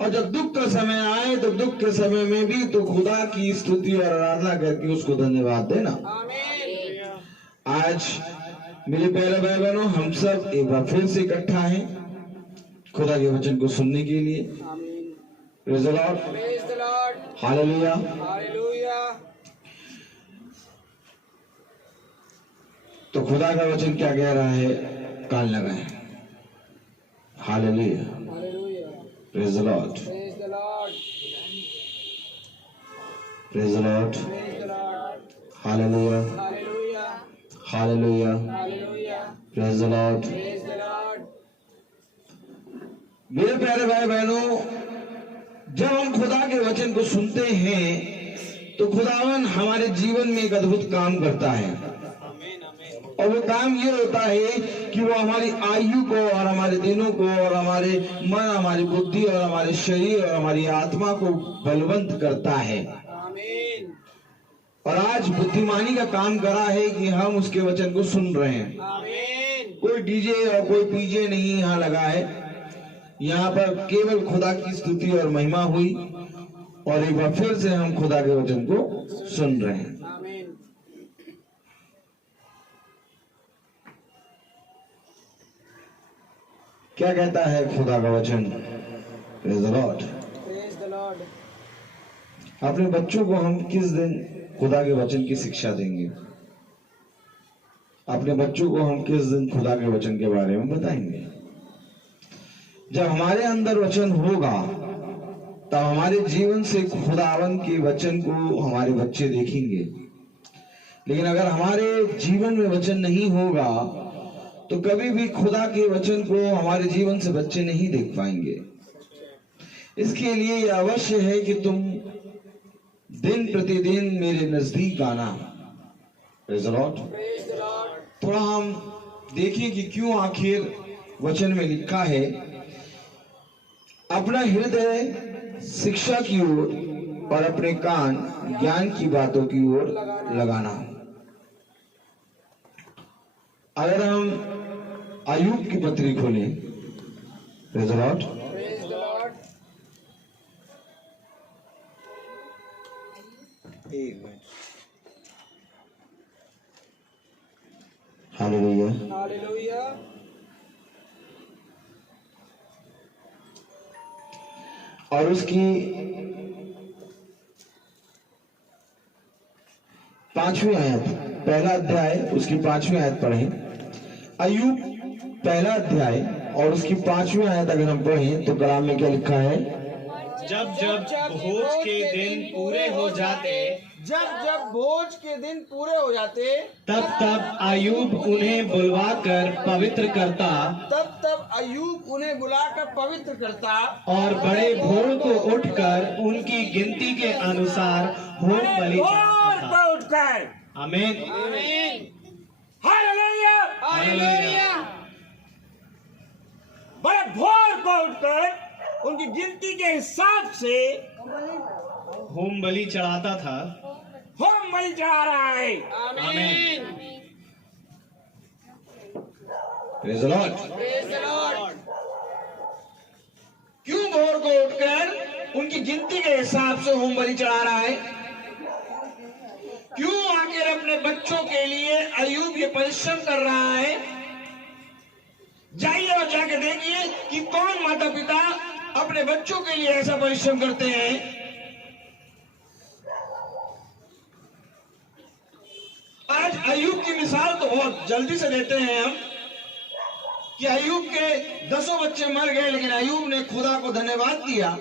और जब दुख का समय आए तो दुख के समय में भी तू खुदा की स्तुति और आराधना करके उसको धन्यवाद देना। आज मेरे प्यारे भाई बहनों, हम सब एक बार फिर से इकट्ठा हैं खुदा के वचन को सुनने के लिए। Praise the Lord, hallelujah. तो खुदा का वचन क्या कह रहा है, कान लगाएं। Hallelujah, praise the Lord, praise the Lord, hallelujah, hallelujah, praise the Lord. मेरे प्यारे भाई बहनों, जब हम खुदा के वचन को सुनते हैं तो खुदावन हमारे जीवन में एक अद्भुत काम करता है। और वो काम ये होता है कि वो हमारी आयु को और हमारे दिनों को और हमारे मन, हमारी बुद्धि और हमारे शरीर और हमारी आत्मा को बलवंत करता है। और आज बुद्धिमानी का काम करा है कि हम उसके वचन को सुन रहे हैं। कोई डीजे और कोई पीजे नहीं यहाँ लगा है। यहाँ पर केवल खुदा की स्तुति और महिमा हुई और एक बार फिर से हम खुदा के वचन को सुन रहे हैं। क्या कहता है खुदा का वचन? Praise the Lord. अपने बच्चों को हम किस दिन खुदा के वचन की शिक्षा देंगे? अपने बच्चों को हम किस दिन खुदा के वचन के बारे में बताएंगे? जब हमारे अंदर वचन होगा तब हमारे जीवन से खुदावन के वचन को हमारे बच्चे देखेंगे। लेकिन अगर हमारे जीवन में वचन नहीं होगा तो कभी भी खुदा के वचन को हमारे जीवन से बच्चे नहीं देख पाएंगे। इसके लिए यह अवश्य है कि तुम दिन प्रतिदिन मेरे नजदीक आना। Praise the Lord. थोड़ा हम देखें कि क्यों आखिर वचन में लिखा है, अपना हृदय शिक्षा की ओर और अपने कान ज्ञान की बातों की ओर लगाना। अगर हम अय्यूब की पत्री खोलें, प्रेज़ द लॉर्ड, हालेलुया, और उसकी 5वीं आयत, पहला अध्याय उसकी 5वीं आयत पढ़ें। अय्यूब पहला अध्याय और उसकी 5वीं आयत अगर हम पढ़ें तो कलाम में क्या लिखा है? जब जब भोज के दिन पूरे हो जाते, जब भोज के दिन पूरे हो जाते, तब तब अय्यूब उन्हें बुलवाकर पवित्र करता, तब अय्यूब उन्हें बुलाकर पवित्र करता और बड़े भोर को उठकर उनकी गिनती के अनुसार होम बलि चढ़ाता था। उठकर आमीन, हालेलुया, हालेलुया। बड़े भोर को उठकर उनकी गिनती के हिसाब से होम बलि चढ़ाता था। होम बलि चढ़ा रहा है। आमीन, प्रेज़ द लॉर्ड। क्यों भोर को उठकर उनकी गिनती के हिसाब से होम बलि चढ़ा रहा है? क्यों आखिर अपने बच्चों के लिए अय्यूब ये परिश्रम कर रहा है? जाइए और जाके देखिए कि कौन माता पिता अपने बच्चों के लिए ऐसा परिश्रम करते हैं। आज अय्यूब की मिसाल तो बहुत जल्दी से देते हैं हम कि अय्यूब के 10 बच्चे मर गए, लेकिन अय्यूब ने खुदा को धन्यवाद दिया।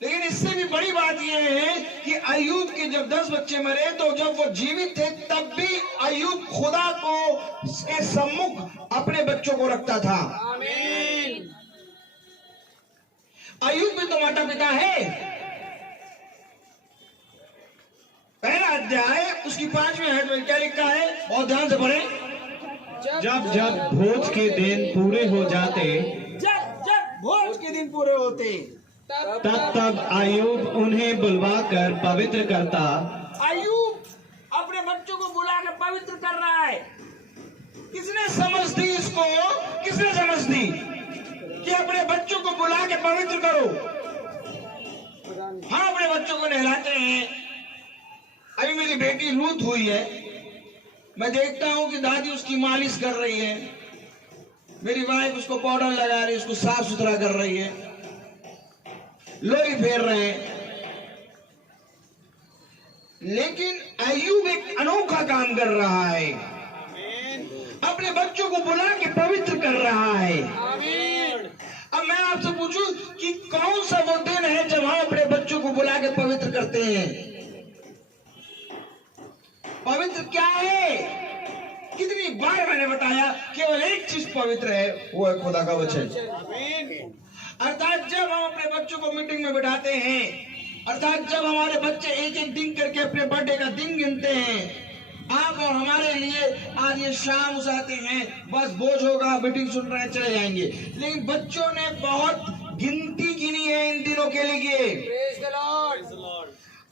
लेकिन इससे भी बड़ी बात यह है कि अय्यूब के जब 10 बच्चे मरे तो जब वो जीवित थे तब भी अय्यूब खुदा को के सम्मुख अपने बच्चों को रखता था। आमीन। अय्यूब भी तो माता पिता है। पहला अध्याय उसकी 5वीं आयत में क्या लिखा है, बहुत ध्यान से पढ़ें। जब जब भोज के दिन पूरे हो जाते, जब जब भोज के दिन पूरे होते, तब तब अय्यूब उन्हें बुलवाकर पवित्र करता। अय्यूब अपने बच्चों को बुला के पवित्र कर रहा है। किसने समझ दी इसको, किसने समझ दी कि अपने बच्चों को बुला के पवित्र करो? हम अपने बच्चों को नहलाते हैं। अभी मेरी बेटी रूथ हुई है, मैं देखता हूं कि दादी उसकी मालिश कर रही है, मेरी वाइफ उसको पाउडर लगा रही है, उसको साफ सुथरा कर रही है, लोई फेर रहे हैं। लेकिन अय्यूब एक अनोखा काम कर रहा है, अपने बच्चों को बुला के पवित्र कर रहा है। अब मैं आपसे पूछूं कि कौन सा वो दिन है जब हम अपने बच्चों को बुला के पवित्र करते हैं? पवित्र क्या है? कितनी बार मैंने बताया, केवल एक चीज पवित्र है, वो है खुदा का वचन। अर्थात जब हम अपने बच्चों को मीटिंग में बिठाते हैं, अर्थात जब हमारे बच्चे एक एक दिन करके अपने बर्थडे का दिन गिनते हैं, आप और हमारे लिए आज ये शाम उसाते हैं, बस बोझ होगा, मीटिंग सुन रहे हैं, चले जाएंगे। लेकिन बच्चों ने बहुत गिनती गिनी है इन दिनों के लिए।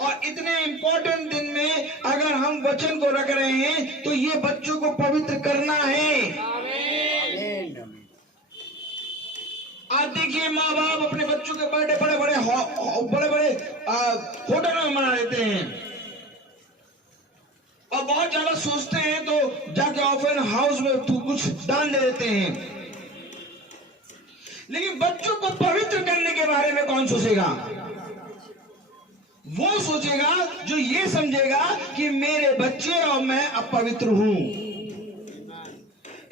और इतने इंपॉर्टेंट दिन में अगर हम वचन को रख रहे हैं तो ये बच्चों को पवित्र करना है। आप देखिए, माँ बाप अपने बच्चों के बर्थडे बड़े बड़े होटल में मना लेते हैं और बहुत ज्यादा सोचते हैं, तो जाके ऑफर हाउस में तो कुछ दान दे देते हैं। लेकिन बच्चों को पवित्र करने के बारे में कौन सोचेगा? वो सोचेगा जो ये समझेगा कि मेरे बच्चे और मैं अपवित्र हूं।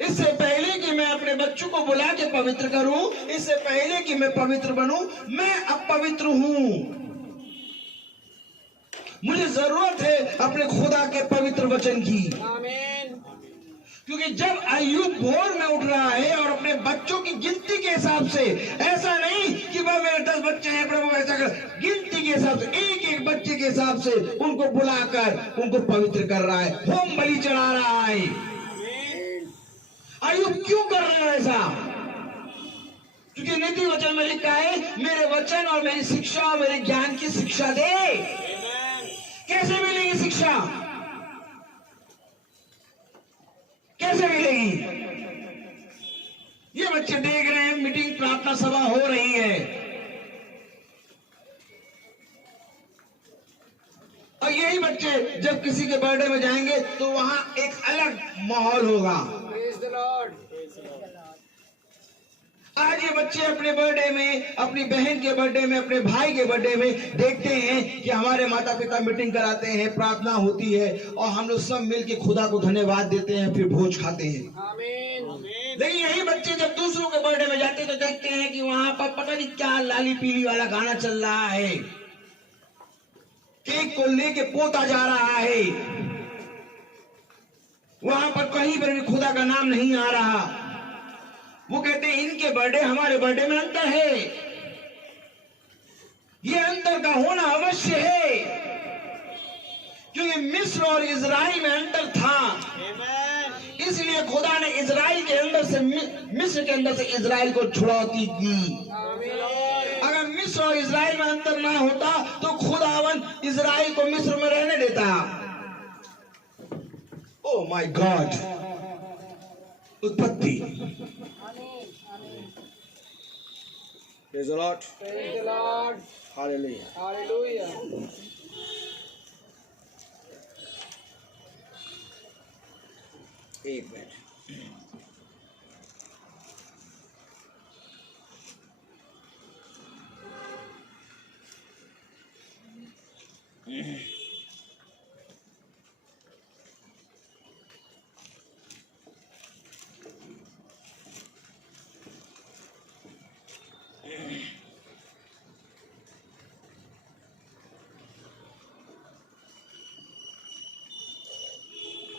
इससे पहले कि मैं अपने बच्चों को बुला के पवित्र करूं, इससे पहले कि मैं पवित्र बनूं, मैं अपवित्र हूं। मुझे जरूरत है अपने खुदा के पवित्र वचन की। क्योंकि जब अय्यूब भोर में उठ रहा है और अपने बच्चों की गिनती के हिसाब से, ऐसा नहीं कि वह मेरे 10 बच्चे हैं प्रभु ऐसा कर, गिनती के हिसाब से, एक एक बच्चे के हिसाब से उनको बुलाकर उनको पवित्र कर रहा है, होम बलि चढ़ा रहा है। अय्यूब क्यों कर रहे हैं ऐसा? क्योंकि नीति वचन में लिखा है, मेरे वचन और मेरी शिक्षा और मेरे ज्ञान की शिक्षा दे। कैसे मिलेगी शिक्षा? कैसे मिलेगी? ये बच्चे देख रहे हैं मीटिंग प्रार्थना सभा हो रही है और यही बच्चे जब किसी के बर्थडे में जाएंगे तो वहां एक अलग माहौल होगा। आज ये बच्चे अपने बर्थडे में, अपनी बहन के बर्थडे में, अपने भाई के बर्थडे में देखते हैं कि हमारे माता पिता मीटिंग कराते हैं, प्रार्थना होती है और हम लोग सब मिलके खुदा को धन्यवाद देते हैं, फिर भोज खाते हैं। लेकिन यही बच्चे जब दूसरों के बर्थडे में जाते हैं तो देखते हैं कि वहां पर पता नहीं क्या लाली पीली वाला गाना चल रहा है, केक को लेके पोता जा रहा है, वहां पर कहीं पर भी खुदा का नाम नहीं आ रहा। वो कहते हैं इनके बर्थडे हमारे बर्थडे में अंतर है, ये अंतर का होना अवश्य है, क्योंकि मिस्र और इजराइल में अंतर था। इसलिए खुदा ने इजराइल के अंदर से, मिस्र के अंदर से इजराइल को छुड़ौती की। अगर मिस्र और इजराइल में अंतर ना होता तो खुदावन इजराइल को मिस्र में रहने देता। Oh my God. उत्पत्ति। Praise the Lord. Praise the Lord. Hallelujah. Hallelujah. एक minute.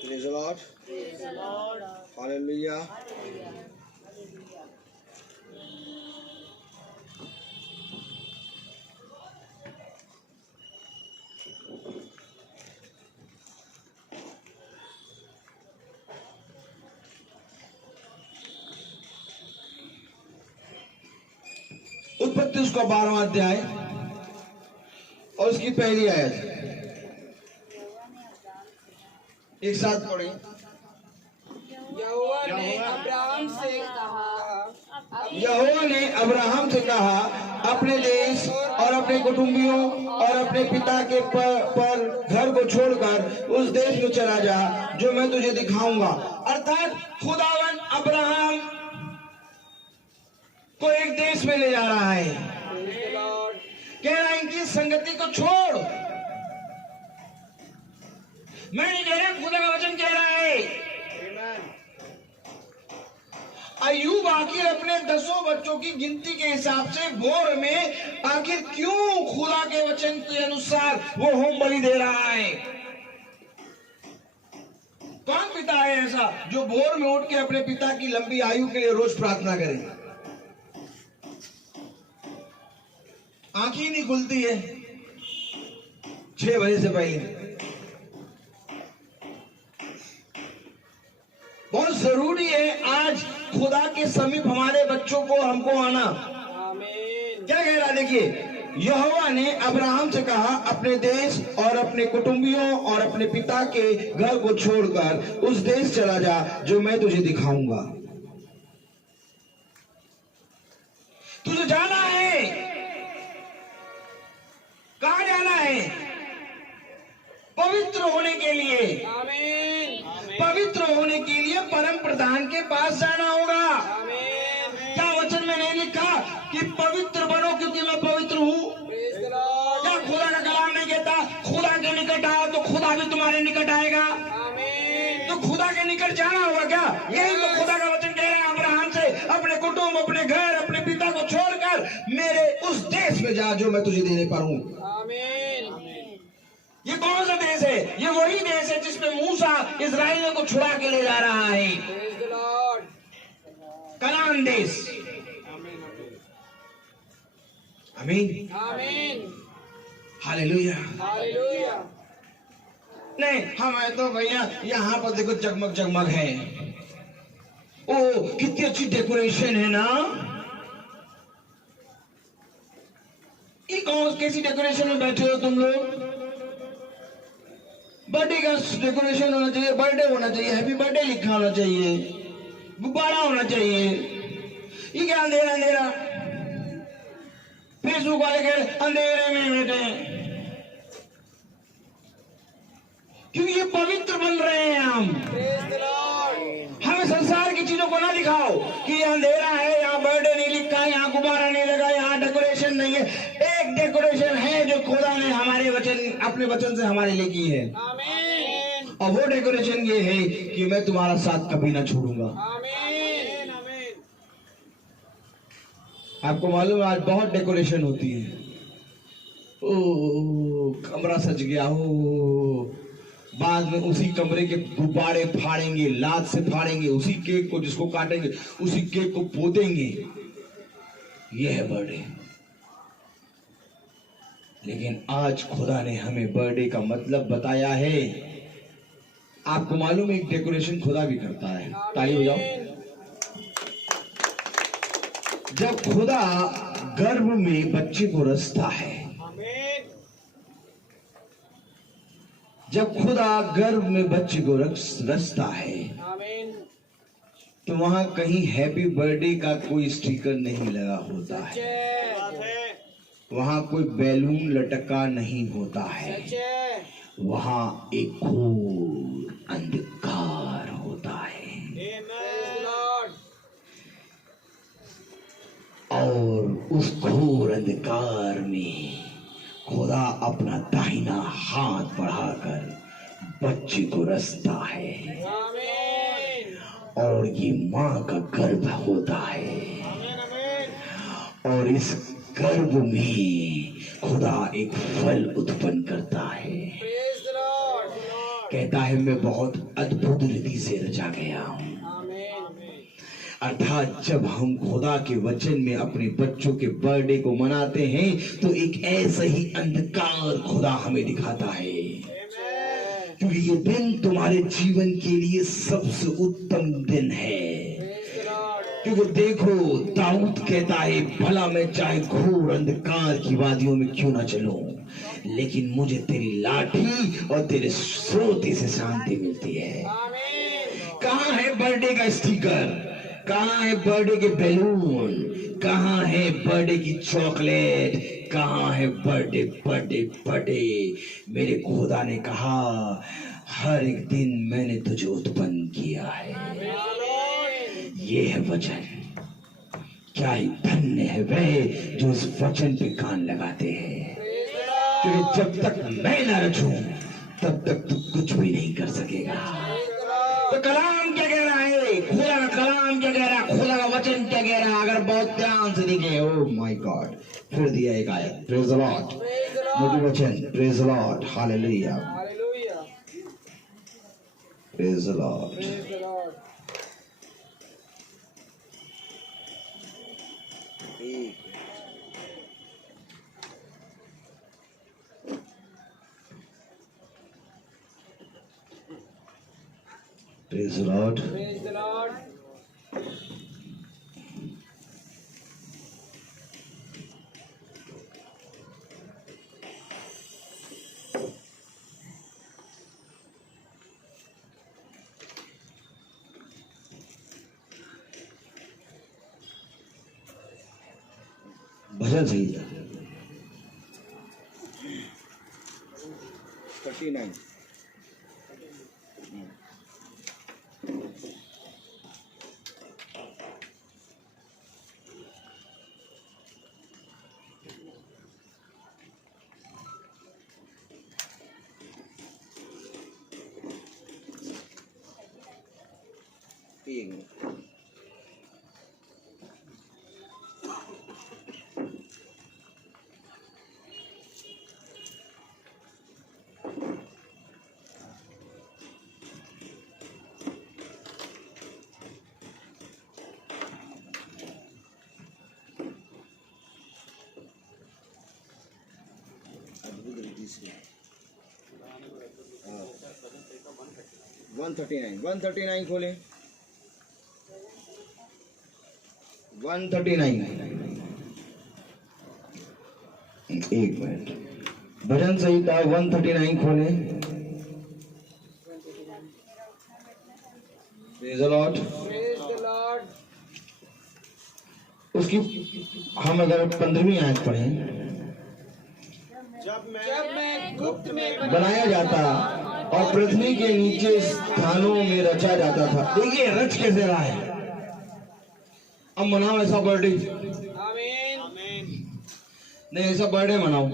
Praise the Lord. Praise the Lord. Hallelujah. उत्पत्ति उसका 12वां अध्याय और उसकी पहली आयत। एक साथ पढ़ें। यहोवा ने अब्राहम से कहा अपने देश और अपने कुटुंबियों और अपने पिता के पर घर को छोड़कर उस देश में चला जा जो मैं तुझे दिखाऊंगा। अर्थात खुदावन अब्राहम को एक देश में ले जा रहा है। कह रहा है इनकी संगति को छोड़। मैं नहीं कह रहा, खुदा का वचन कह रहा है। अय्यूब आखिर अपने 10 बच्चों की गिनती के हिसाब से भोर में आखिर क्यों खुदा के वचन के अनुसार वो होम बलि दे रहा है? कौन पिता है ऐसा जो भोर में उठ के अपने पिता की लंबी आयु के लिए रोज प्रार्थना करे? आंख ही नहीं खुलती है 6 बजे से पहले। बहुत जरूरी है आज खुदा के समीप हमारे बच्चों को हमको आना। क्या कह रहा है देखिए, यहोवा ने अब्राहम से कहा अपने देश और अपने कुटुंबियों और अपने पिता के घर को छोड़कर उस देश चला जा जो मैं तुझे दिखाऊंगा। तुझे जाना है। कहां जाना है? पवित्र होने के लिए। पवित्र होने के लिए परम प्रधान के पास जाना होगा। क्या वचन में नहीं लिखा कि पवित्र बनो क्योंकि मैं पवित्र हूँ? क्या खुदा का कलाम नहीं कहता खुदा के निकट आओ तो खुदा भी तुम्हारे निकट आएगा? तो खुदा के निकट जाना होगा। क्या यही तो खुदा का वचन कह रहे हैं अब्राहम से, अपने कुटुंब, अपने घर, अपने पिता को छोड़कर मेरे उस देश में जा जो मैं तुझे देने पर हूँ। ये कौन सा देश है? ये वही देश है जिसमें मूसा इस्राएलियों को छुड़ा के ले जा रहा है। कनान देश। आमीन। हालेलुया। नहीं, हमें तो भैया यहाँ पर देखो जगमग जगमग है। ओ कितनी अच्छी डेकोरेशन है ना। ये कौन कैसी डेकोरेशन में बैठे हो तुम लोग? बर्थडे का डेकोरेशन होना चाहिए, बर्थडे होना चाहिए, हैप्पी बर्थडे लिखा होना चाहिए, गुब्बारा होना चाहिए। ये क्या अंधेरा अंधेरा? फेसबुक वाले कह रहे अंधेरे में बैठे हैं क्योंकि ये पवित्र बन रहे हैं हम। हमें संसार की चीजों को ना दिखाओ कि ये अंधेरा है, यहाँ बर्थडे नहीं लिखा है, यहाँ गुब्बारा नहीं लगा, यहाँ डेकोरेशन नहीं है। एक डेकोरेशन है जो खुदा ने हमारे वचन, अपने वचन से हमारे लिए की है। और वो डेकोरेशन ये है कि मैं तुम्हारा साथ कभी ना छोड़ूंगा। आपको मालूम है आज बहुत डेकोरेशन होती है। ओ कमरा सज गया हो, बाद में उसी कमरे के गुब्बारे फाड़ेंगे, लात से फाड़ेंगे, उसी केक को जिसको काटेंगे उसी केक को पोतेंगे। यह है बर्थडे। लेकिन आज खुदा ने हमें बर्थडे का मतलब बताया है। आपको मालूम है एक डेकोरेशन खुदा भी करता है। ताली बजाओ। जब खुदा गर्भ में बच्चे को रचता है, जब खुदा गर्भ में बच्चे को रचता है तो वहां कहीं हैप्पी बर्थडे का कोई स्टिकर नहीं लगा होता है, वहां कोई बैलून लटका नहीं होता है, वहां एक घोर अंधकार होता है। और उस घोर अंधकार में खुदा अपना दाहिना हाथ बढ़ाकर बच्चे को रचता है और ये माँ का गर्भ होता है। और इस गर्भ में खुदा एक फल उत्पन्न करता है। कहता है मैं बहुत अद्भुत रीति से रचा गया हूँ। अर्थात जब हम खुदा के वचन में अपने बच्चों के बर्थडे को मनाते हैं तो एक ऐसा ही अंधकार खुदा हमें दिखाता है, क्योंकि ये दिन तुम्हारे जीवन के लिए सबसे उत्तम दिन है। क्योंकि देखो दाऊद कहता है भला मैं चाहे घोर अंधकार की वादियों में क्यों ना चलूं, लेकिन मुझे तेरी लाठी और तेरे स्रोते से शांति मिलती है। कहाँ है बर्थडे का स्टिकर, कहाँ है बर्थडे के बैलून, कहाँ है बर्थडे की चॉकलेट, कहाँ है बर्थडे बर्थडे बर्थडे। मेरे खुदा ने कहा हर एक दिन मैंने तुझे उत्पन्न किया है। ये है वचन। क्या ही धन्य है वे जो इस वचन पे कान लगाते हैं, क्योंकि जब तक मैं ना रचूं तब तक तू कुछ भी नहीं कर सकेगा। तो कलाम क्या कह रहा है, खुदा का कलाम क्या कह रहा है, खुदा का वचन क्या कह रहा है, अगर बहुत ध्यान से देखें। ओह माय गॉड, फिर दिया एक आयत, प्रेज द लॉर्ड, मोटी वचन, praise the Lord, hallelujah, praise the Lord. Praise the Lord. Praise the Lord. Bhajan Samhita 39। One 139 खोले, 139। एक मिनट, भजन संहिता 139 खोले। Praise the Lord. Praise the Lord. उसकी हम अगर 15वीं आयत पढ़ें, जब मैं गुप्त में बनाया जाता और पृथ्वी के नीचे स्थानों में रचा जाता था। देखिए रच कैसे रहा है। अब मनाओ ऐसा बर्थडे, आमीन। नहीं ऐसा बर्थडे मनाओ।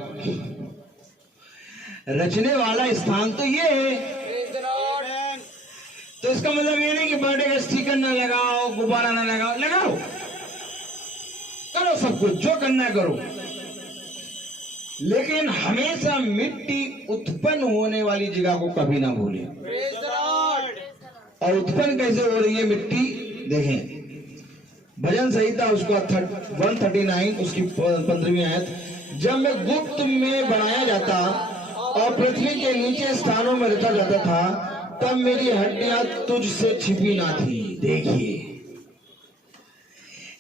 रचने वाला स्थान तो ये है, Praise the Lord. तो इसका मतलब ये नहीं कि बर्थडे का स्टिकर ना लगाओ, गुब्बारा ना लगाओ, लगाओ, करो सब कुछ जो करना है करो, लेकिन हमेशा मिट्टी उत्पन्न होने वाली जगह को कभी ना भूलें। Praise the Lord. और उत्पन्न कैसे हो रही है मिट्टी, देखें भजन संहिता उसका 139 उसकी 15वीं आयत। जब मैं गुप्त में बनाया जाता और पृथ्वी के नीचे स्थानों में रचा जाता था, तब मेरी हड्डियां तुझसे छिपी ना थी। देखिए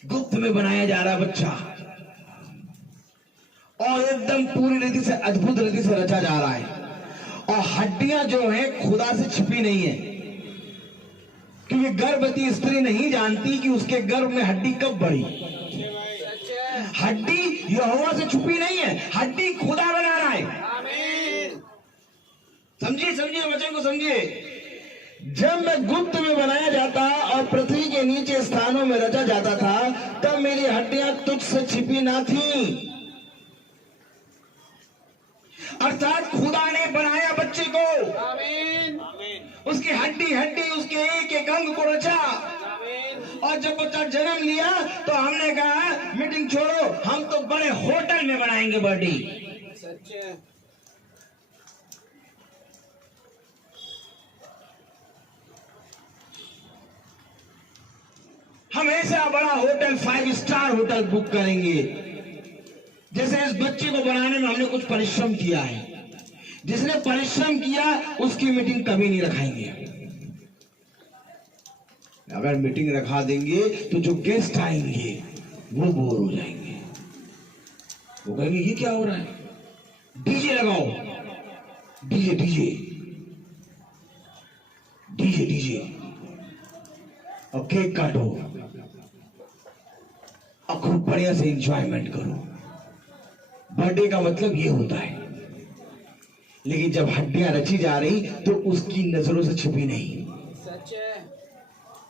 गुप्त में बनाया जा रहा बच्चा और एकदम पूरी रीति से अद्भुत रीति से रचा जा रहा है, और हड्डियां जो है खुदा से छिपी नहीं है, क्योंकि गर्भवती स्त्री नहीं जानती कि उसके गर्भ में हड्डी कब बढ़ी। हड्डी यहोवा से छुपी नहीं है, हड्डी खुदा बना रहा है। आमीन। समझिए समझिए वचन को समझिए। जब मैं गुप्त में बनाया जाता और पृथ्वी के नीचे स्थानों में रचा जाता था, तब मेरी हड्डियां तुझसे छिपी ना थी। अर्थात खुदा ने बनाया बच्चे को, आमीन। उसकी हड्डी हड्डी उसके एक एक अंग को रचा, और जब बच्चा जन्म लिया तो हमने कहा मीटिंग छोड़ो, हम तो बड़े होटल में बनाएंगे बर्थडे। सच है। हम ऐसा बड़ा होटल 5 स्टार होटल बुक करेंगे। जैसे इस बच्चे को बनाने में हमने कुछ परिश्रम किया है, जिसने परिश्रम किया उसकी मीटिंग कभी नहीं रखाएंगे। अगर मीटिंग रखा देंगे तो जो गेस्ट आएंगे वो बोर हो जाएंगे, वो कहेंगे ये क्या हो रहा है, डीजे लगाओ, डीजे डीजे डीजे डीजे, और केक काटो और खूब बढ़िया से एंजॉयमेंट करो। बर्थडे का मतलब ये होता है। लेकिन जब हड्डियां रची जा रही तो उसकी नजरों से छिपी नहीं। सच है।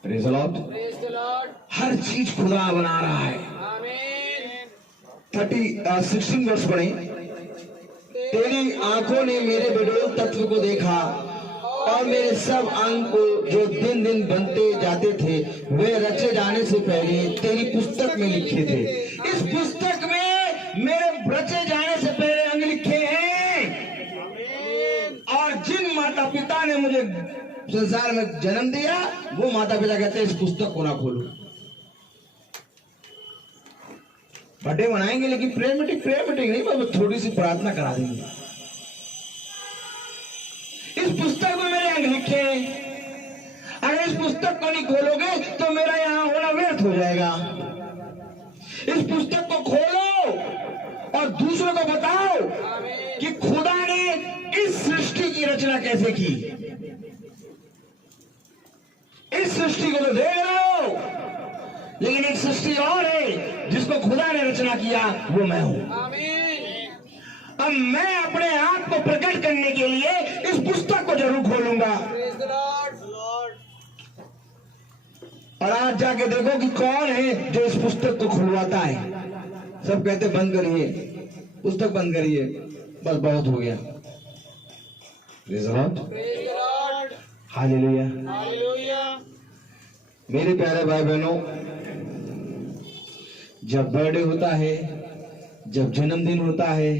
Praise the Lord. Praise the Lord. हर चीज खुदा बना रहा है। आमीन। 16 वर्ष पढ़े। तेरी आंखों ने मेरे बेडोल तत्व को देखा और मेरे सब अंग को जो दिन दिन बनते जाते थे वे रचे जाने से पहले तेरी पुस्तक में लिखे थे। इस पुस्तक में मेरे रचे जाने से पहले अंग लिखे हैं। और जिन माता पिता ने मुझे संसार में जन्म दिया वो माता पिता कहते हैं इस पुस्तक को ना खोलो। बर्थडे मनाएंगे लेकिन प्रेयर मीटिंग नहीं, बस थोड़ी सी प्रार्थना करा देंगे। इस पुस्तक में मेरे अंग लिखे हैं। अगर इस पुस्तक को नहीं खोलोगे तो मेरा यहां होना व्यर्थ हो जाएगा। इस पुस्तक को खोलो और दूसरों को बताओ कि खुदा ने इस सृष्टि की रचना कैसे की। इस सृष्टि को तो देख रहे हो, लेकिन एक सृष्टि और है जिसको खुदा ने रचना किया, वो मैं हूं। आमीन। अब मैं अपने आप को प्रकट करने के लिए इस पुस्तक को जरूर खोलूंगा। Praise the Lord. और आज जाके देखो कि कौन है जो इस पुस्तक को खुलवाता है। सब कहते बंद करिए, पुस्तक बंद करिए, बस बहुत हो गया। Praise the Lord. Praise the Lord. Hallelujah. Hallelujah. मेरे प्यारे भाई बहनों, जब बर्थडे होता है, जब जन्मदिन होता है,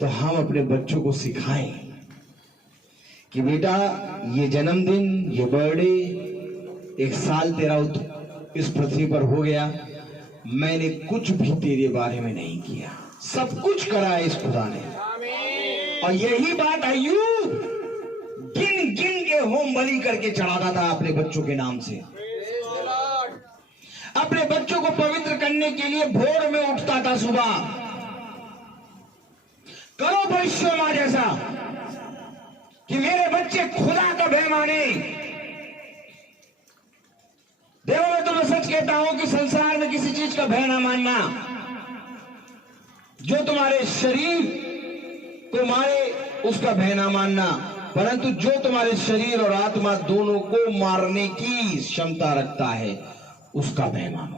तो हम अपने बच्चों को सिखाएं कि बेटा ये जन्मदिन, ये बर्थडे, एक साल तेरा इस पृथ्वी पर हो गया, मैंने कुछ भी तेरे बारे में नहीं किया, सब कुछ करा है इस खुदा ने। आमीन। और यही बात अय्यूब गिन गिन के होम बलि करके चढ़ाता था अपने बच्चों के नाम से। Praise the Lord. अपने बच्चों को पवित्र करने के लिए भोर में उठता था सुबह। करो भविष्य मां जैसा कि मेरे बच्चे खुदा का भय माने। देखो मैं तुम्हें सच कहता हूं कि संसार में किसी चीज का भय ना मानना। जो तुम्हारे शरीर को मारे उसका भय ना मानना, परंतु जो तुम्हारे शरीर और आत्मा दोनों को मारने की क्षमता रखता है उसका भय मानो।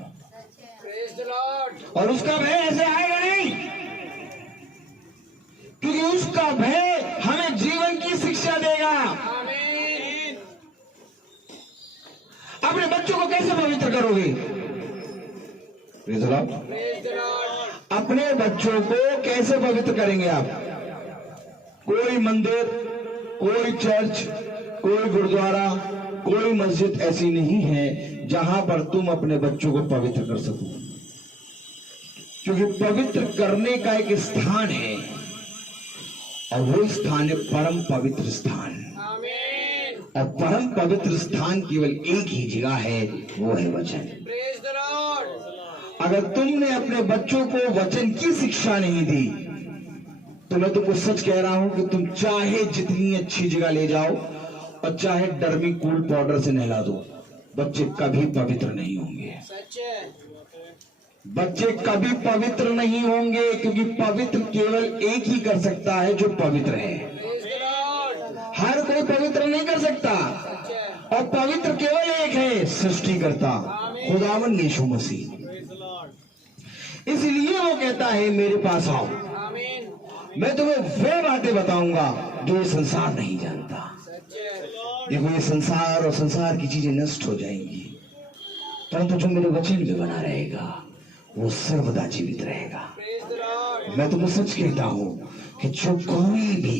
Praise the Lord. और उसका भय ऐसे आएगा नहीं, क्योंकि उसका भय हमें जीवन की शिक्षा देगा। आमीन। अपने बच्चों को कैसे पवित्र करोगे? Praise the Lord. Praise the Lord. अपने बच्चों को कैसे पवित्र करेंगे आप? कोई मंदिर, कोई चर्च, कोई गुरुद्वारा, कोई मस्जिद ऐसी नहीं है जहां पर तुम अपने बच्चों को पवित्र कर सको, क्योंकि पवित्र करने का एक स्थान है और वो स्थान है परम पवित्र स्थान। आमीन। और परम पवित्र स्थान केवल एक ही जगह है, वो है वचन। Praise the Lord. अगर तुमने अपने बच्चों को वचन की शिक्षा नहीं दी तो मैं तुमको सच कह रहा हूं कि तुम चाहे जितनी अच्छी जगह ले जाओ और चाहे डर्मी कूल पाउडर से नहला दो, बच्चे कभी पवित्र नहीं होंगे। सच है। बच्चे कभी पवित्र नहीं होंगे, क्योंकि पवित्र केवल एक ही कर सकता है जो पवित्र है। Praise the Lord. हर कोई पवित्र नहीं कर सकता। सच है। और पवित्र केवल एक है, सृष्टिकर्ता खुदावन यीशु मसीह। इसलिए वो कहता है मेरे पास आओ, आमीन। मैं तुम्हें वे बातें बताऊंगा जो ये संसार नहीं जानता। सच है। देखो ये संसार और संसार की चीजें नष्ट हो जाएंगी, परंतु जो मेरे वचन में बना रहेगा वो सर्वदा जीवित रहेगा। Praise the Lord. मैं तुम्हें सच कहता हूं कि जो कोई भी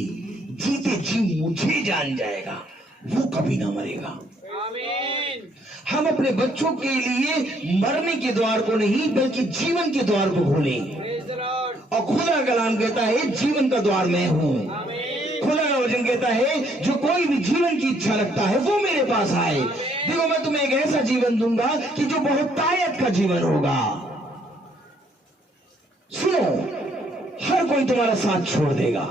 जीते जी मुझे जान जाएगा वो कभी ना मरेगा। आमीन। हम अपने बच्चों के लिए मरने के द्वार को नहीं बल्कि जीवन के द्वार को खोलें। Praise the Lord. और खुदा का कलाम कहता है जीवन का द्वार मैं हूं। आमीन। खुदा का वचन कहता है जो कोई भी जीवन की इच्छा रखता है वो मेरे पास आए। देखो मैं तुम्हें एक ऐसा जीवन दूंगा कि जो बहुतायत का जीवन होगा। सुनो, हर कोई तुम्हारा साथ छोड़ देगा,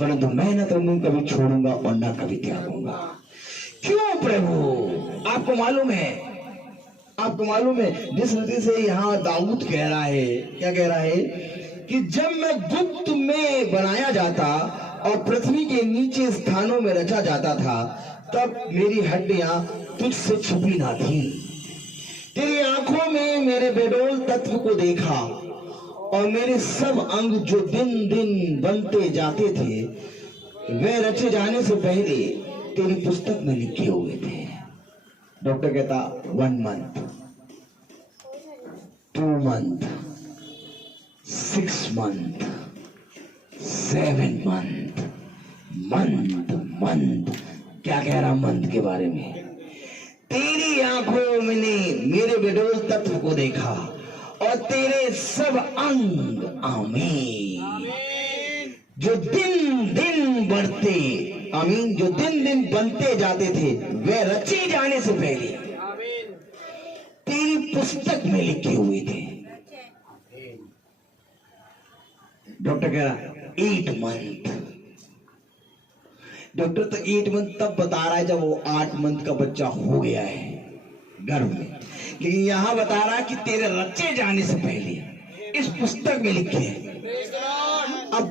परंतु मैं ना तुम्हें कभी छोड़ूंगा और ना कभी त्यागूंगा। क्यों प्रभु? आपको मालूम है जिस रीति से यहाँ दाऊद कह रहा है, क्या कह रहा है कि जब मैं गुप्त में बनाया जाता और पृथ्वी के नीचे स्थानों में रचा जाता था, तब मेरी हड्डियां तुझसे छुपी ना थी। तेरी आंखों में मेरे बेडोल तत्व को देखा और मेरे सब अंग जो दिन दिन बनते जाते थे वे रचे जाने से पहले तेरी पुस्तक में लिखे हुए थे। डॉक्टर कहता 1 month, 2 month, 6 month, 7 month, month. क्या कह रहा मंथ के बारे में? तेरी आंखों में मेरे बेडोल तत्व को देखा और तेरे सब अंग, आमीन, जो दिन दिन बढ़ते, आमीन, जो दिन दिन बनते जाते थे वे रचे जाने से पहले तेरी पुस्तक में लिखे हुए थे। डॉक्टर कह रहा 8 month। डॉक्टर तो 8 month तब बता रहा है जब वो 8 month का बच्चा हो गया है गर्भ में, लेकिन यहां बता रहा है कि तेरे रचे जाने से पहले इस पुस्तक में लिखे हैं। अब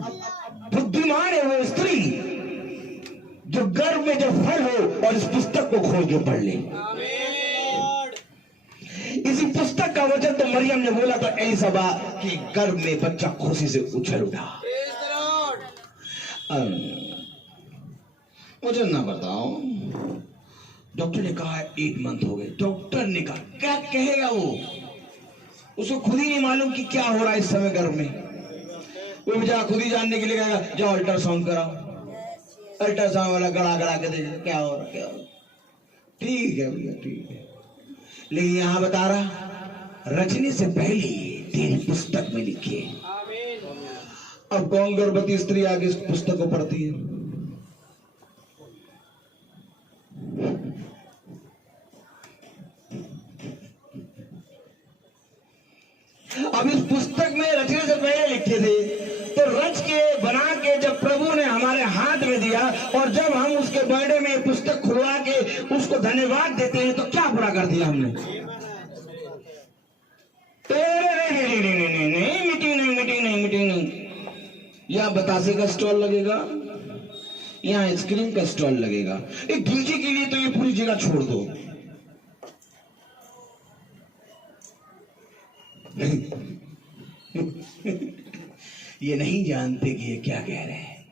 बुद्धिमान है वो स्त्री जो गर्भ में जब फल हो और इस पुस्तक को खोल के पढ़ ले। इसी पुस्तक का वचन तो मरियम ने बोला था एलिसबा कि गर्भ में बच्चा खुशी से उछल उठा। मुझे ना बताओ, डॉक्टर ने कहा 8 month हो गए। डॉक्टर ने कहा, क्या कहेगा वो? उसको खुद ही नहीं मालूम कि क्या हो रहा है इस समय गर्भ में। वो बेचारा खुद ही जानने के लिए कहेगा जाओ अल्ट्रासाउंड कराओ। अल्ट्रासाउंड वाला गड़ा गड़ा के देगा क्या हो रहा, क्या हो रहा। ठीक है भैया, ठीक है, लेकिन यहां बता रहा रचने से पहले तेरी पुस्तक में लिखी है। अब कौन गर्भवती स्त्री आगे इस पुस्तक को पढ़ती है? अब इस पुस्तक में रचने से पहले लिखे थे, तो रच के बना के जब प्रभु ने हमारे हाथ में दिया और जब हम उसके बर्थडे में पुस्तक खुलवा के उसको धन्यवाद देते हैं तो क्या बुरा कर दिया हमने? मीटिंग नहीं। यहाँ बतासे का स्टॉल लगेगा, यहाँ आइसक्रीम का स्टॉल लगेगा। एक डीजे के लिए तो ये पूरी जगह छोड़ दो। ये नहीं जानते कि ये क्या कह रहे हैं,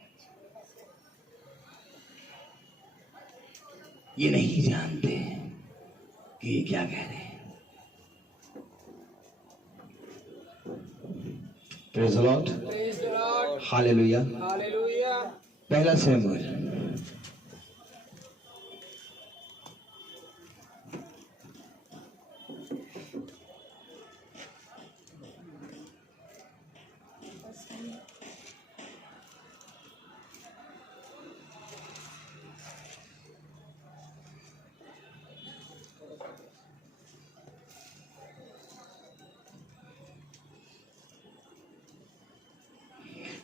ये नहीं जानते कि ये क्या कह रहे हैं। Praise the Lord, hallelujah. पहला शमूएल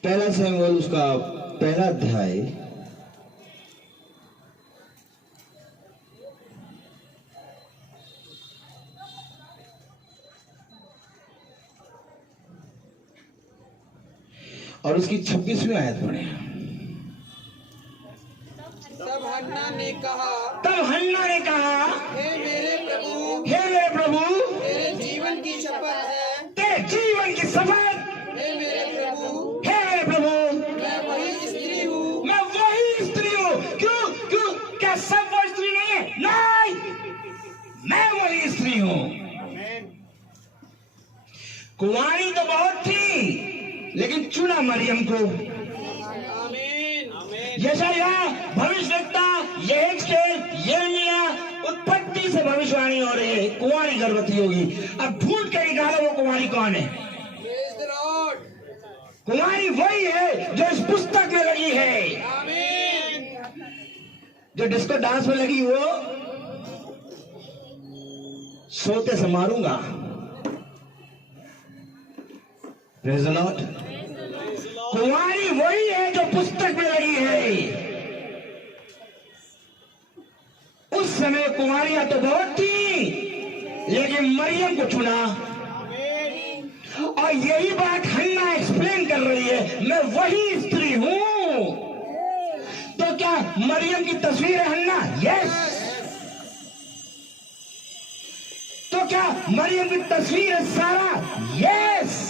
पहला शमूएल उसका पहला अध्याय और उसकी 26वीं आयत पढ़े। तब हन्ना ने कहा, हे मेरे प्रभु, तेरे जीवन की शपथ है, तेरे जीवन की शपथ, हे मेरे प्रभु, मैं वही स्त्री हूँ। क्यों? क्या सब वो स्त्री नहीं है? नहीं, मैं वही स्त्री हूँ। कुंवारी तो बहुत थी, लेकिन चुना मरियम को। यशायाह भविष्यवक्ता, यहेजकेल, यिर्मयाह, उत्पत्ति से भविष्यवाणी हो रही है कुंवारी गर्भवती होगी। अब ढूंढ के निकालो वो कुंवारी कौन है। कुंवारी वही है जो इस पुस्तक में लगी है। जो डिस्को डांस में लगी वो सोते से मारूंगा। Praise the Lord. कुंवारी वही है जो पुस्तक में लगी है। उस समय कुंवारियां तो बहुत थी, लेकिन मरियम को चुना। और यही बात हन्ना एक्सप्लेन कर रही है, मैं वही स्त्री हूं। तो क्या मरियम की तस्वीर है हन्ना? यस। तो क्या मरियम की तस्वीर है सारा? यस।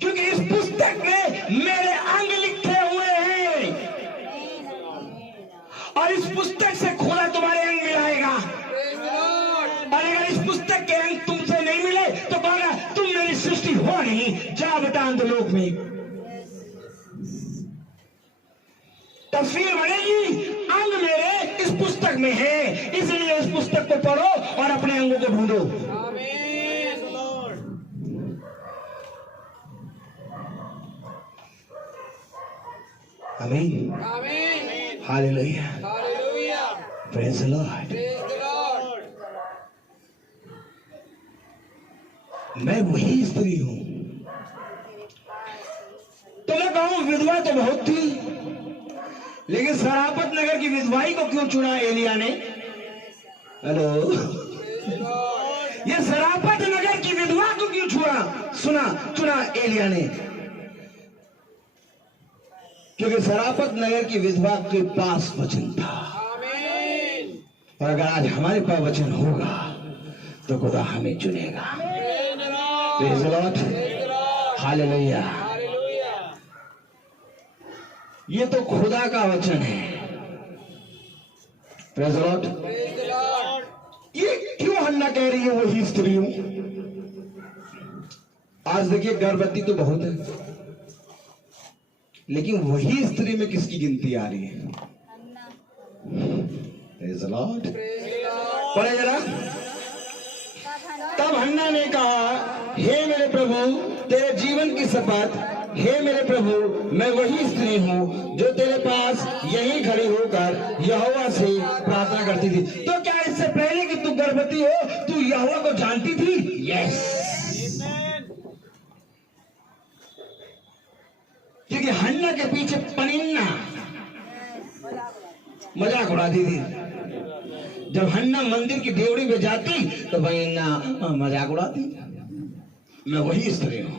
क्योंकि इस पुस्तक में मेरे अंग लिखे हुए हैं, और इस पुस्तक से खुदा तुम्हारे अंग मिलाएगा। और अगर इस पुस्तक के अंग तुमसे नहीं मिले तो कहोगा तुम मेरी सृष्टि हो नहीं। जा बता अंधलोक में तस्वीर बनेगी, अंग मेरे इस पुस्तक में है, इसलिए इस पुस्तक को पढ़ो और अपने अंगों को ढूंढो। आमीन। हालेलुया। Praise the Lord. मैं वही स्त्री हूं। तो मैं कहूं विधवा तो बहुत थी, लेकिन सरापत नगर की विधवाई को क्यों चुना एलिया ने? हेलो, ये सरापत नगर की विधवा को क्यों चुना एलिया ने? क्योंकि सरापत नगर की विधवा के पास वचन था। और अगर आज हमारे पास वचन होगा तो खुदा हमें चुनेगा। Praise the Lord. हालेलुया। ये तो खुदा का वचन है। Praise the Lord. ये क्यों हन्ना कह रही है वही स्त्री हूं? आज देखिए गर्भवती तो बहुत है, लेकिन वही स्त्री में किसकी गिनती आ रही है? Praise the Lord. पढ़े जरा। तब हन्ना ने कहा, हे मेरे प्रभु, तेरे जीवन की शपथ, हे मेरे प्रभु, मैं वही स्त्री हूं जो तेरे पास यहीं खड़ी होकर यहोवा से प्रार्थना करती थी। तो क्या इससे पहले कि तू गर्भवती हो तू यहोवा को जानती थी? यस। क्योंकि हन्ना के पीछे पनिन्ना मजाक उड़ाती थी। जब हन्ना मंदिर की डेवड़ी पे जाती तो पनिन्ना मजाक उड़ाती, मैं वही स्त्री हूं।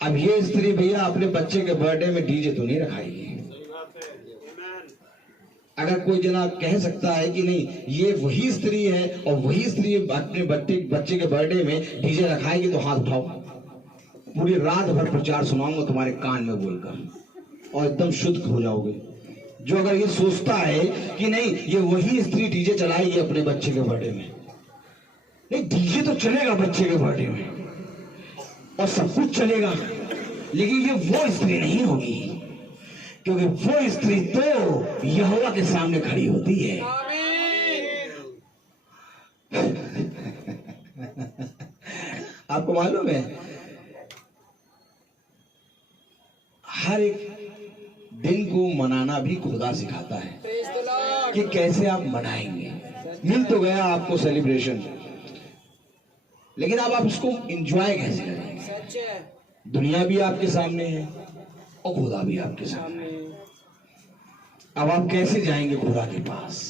अब ये स्त्री भैया अपने बच्चे के बर्थडे में डीजे तो नहीं रखाएगी। अगर कोई जना कह सकता है कि नहीं ये वही स्त्री है और वही स्त्री अपने बच्चे के बर्थडे में डीजे रखाएगी, तो हाथ उठाओ। पूरी रात भर प्रचार सुनाऊंगा तुम्हारे कान में बोलकर, और एकदम शुद्ध हो जाओगे। जो अगर ये सोचता है कि नहीं ये वही स्त्री डीजे चलाएगी अपने बच्चे के बर्थडे में, नहीं, डीजे तो चलेगा बच्चे के बर्थडे में और सब कुछ चलेगा, लेकिन ये वो स्त्री नहीं होगी। क्योंकि वो स्त्री तो यहोवा के सामने खड़ी होती है। आपको मालूम है हर एक दिन को मनाना भी खुदा सिखाता है कि कैसे आप मनाएंगे। मिल तो गया आपको सेलिब्रेशन, लेकिन अब आप इसको एंजॉय कैसे करेंगे? दुनिया भी आपके सामने है और खुदा भी आपके सामने है। अब आप कैसे जाएंगे खुदा के पास?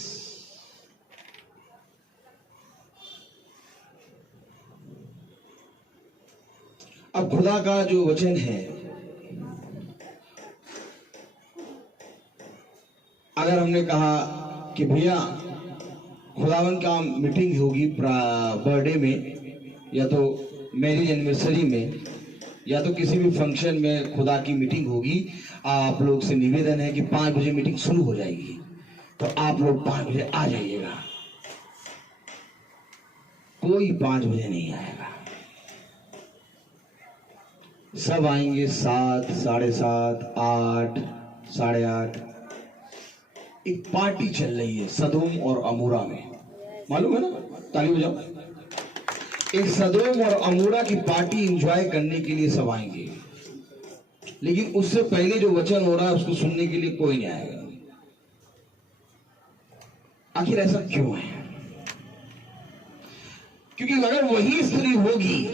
अब खुदा का जो वचन है, अगर हमने कहा कि भैया खुदावन का मीटिंग होगी बर्थडे में, या तो मैरिज एनिवर्सरी में, या तो किसी भी फंक्शन में खुदा की मीटिंग होगी, आप लोग से निवेदन है कि 5 बजे मीटिंग शुरू हो जाएगी, तो आप लोग 5 बजे आ जाइएगा। कोई 5 बजे नहीं आएगा, सब आएंगे 7, 7:30, 8, 8:30। एक पार्टी चल रही है सदोम और अमोरा में, मालूम है ना? ताली बजाओ। एक सदोम और अमोरा की पार्टी एंजॉय करने के लिए सब आएंगे, लेकिन उससे पहले जो वचन हो रहा है उसको सुनने के लिए कोई नहीं आएगा। आखिर ऐसा क्यों है? क्योंकि अगर वही स्त्री होगी,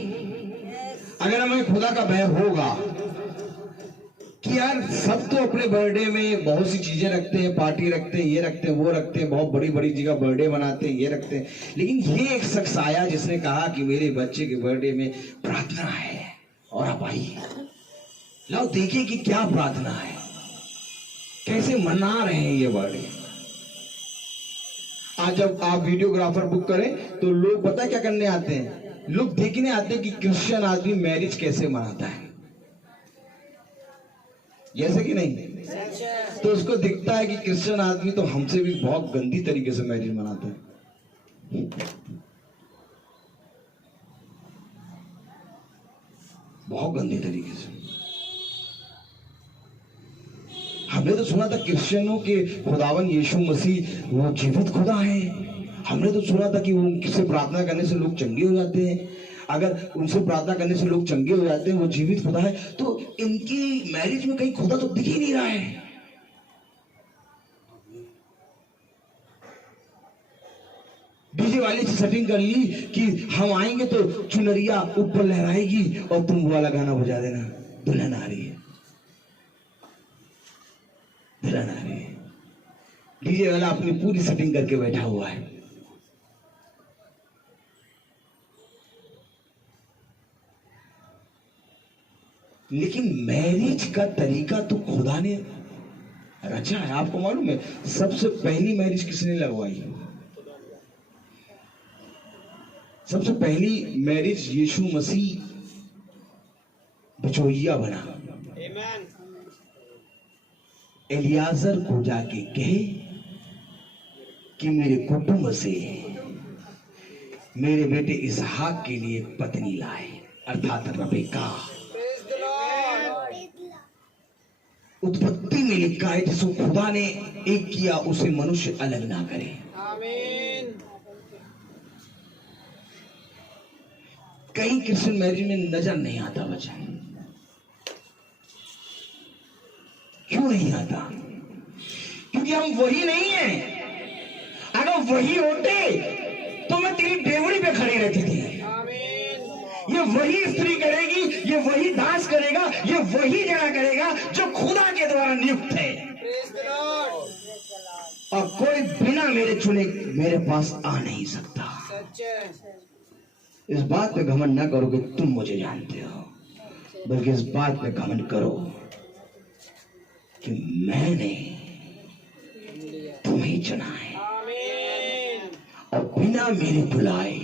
अगर हमें खुदा का भय होगा कि यार सब तो अपने बर्थडे में बहुत सी चीजें रखते हैं, पार्टी रखते हैं, ये रखते हैं, वो रखते हैं, बहुत बड़ी बड़ी जगह बर्थडे मनाते हैं, ये रखते हैं, लेकिन ये एक शख्स आया जिसने कहा कि मेरे बच्चे के बर्थडे में प्रार्थना है, और आप आइए, लाओ देखिए कि क्या प्रार्थना है, कैसे मना रहे हैं ये बर्थडे। आज जब आप वीडियोग्राफर बुक करें तो लोग पता क्या करने आते हैं, लोग देखने आते हैं कि क्रिश्चियन आदमी मैरिज कैसे मनाता है, जैसे कि नहीं, तो उसको दिखता है कि क्रिश्चियन आदमी तो हमसे भी बहुत गंदी तरीके से मैरिज मनाता है। बहुत गंदी तरीके से। हमने तो सुना था क्रिश्चियनों के खुदावन यीशु मसीह वो जीवित खुदा है। हमने तो सुना था कि उनसे प्रार्थना करने से लोग चंगे हो जाते हैं, अगर उनसे प्रार्थना करने से लोग चंगे हो जाते हैं, वो जीवित खुदा है। तो इनकी मैरिज में कहीं खुदा तो दिख ही नहीं रहा है। डीजे वाले से सेटिंग कर ली कि हम आएंगे तो चुनरिया ऊपर लहराएगी और तुम वाला गाना बजा देना, दुल्हन आ रही है, दुल्हन आ रही है। डीजे वाला अपनी पूरी सेटिंग करके बैठा हुआ है। लेकिन मैरिज का तरीका तो खुदा ने रचा है। आपको मालूम है सबसे पहली मैरिज किसने लगवाई? सबसे पहली मैरिज यीशु मसीह बिचौलिया बना। एलियाजर को जाके कहे कि मेरे कुटुंब से मेरे बेटे इसहाक के लिए पत्नी लाए, अर्थात रबेका। उत्पत्ति में लिखा है जिसको खुदा ने एक किया उसे मनुष्य अलग ना करे। आमीन। कहीं क्रिश्चियन मैरिज में नजर नहीं आता वचन। क्यों नहीं आता? क्योंकि हम वही नहीं हैं। अगर वही होते तो मैं तेरी डेवड़ी पे खड़ी रहती थी। ये वही स्त्री करेगी, ये वही दास करेगा, ये वही जगह करेगा जो खुदा के द्वारा नियुक्त है। और कोई बिना मेरे चुने मेरे पास आ नहीं सकता। इस बात पे घमंड ना करो कि तुम मुझे जानते हो, बल्कि इस बात पे घमंड करो कि मैंने तुम्हें चुना है और बिना मेरे बुलाए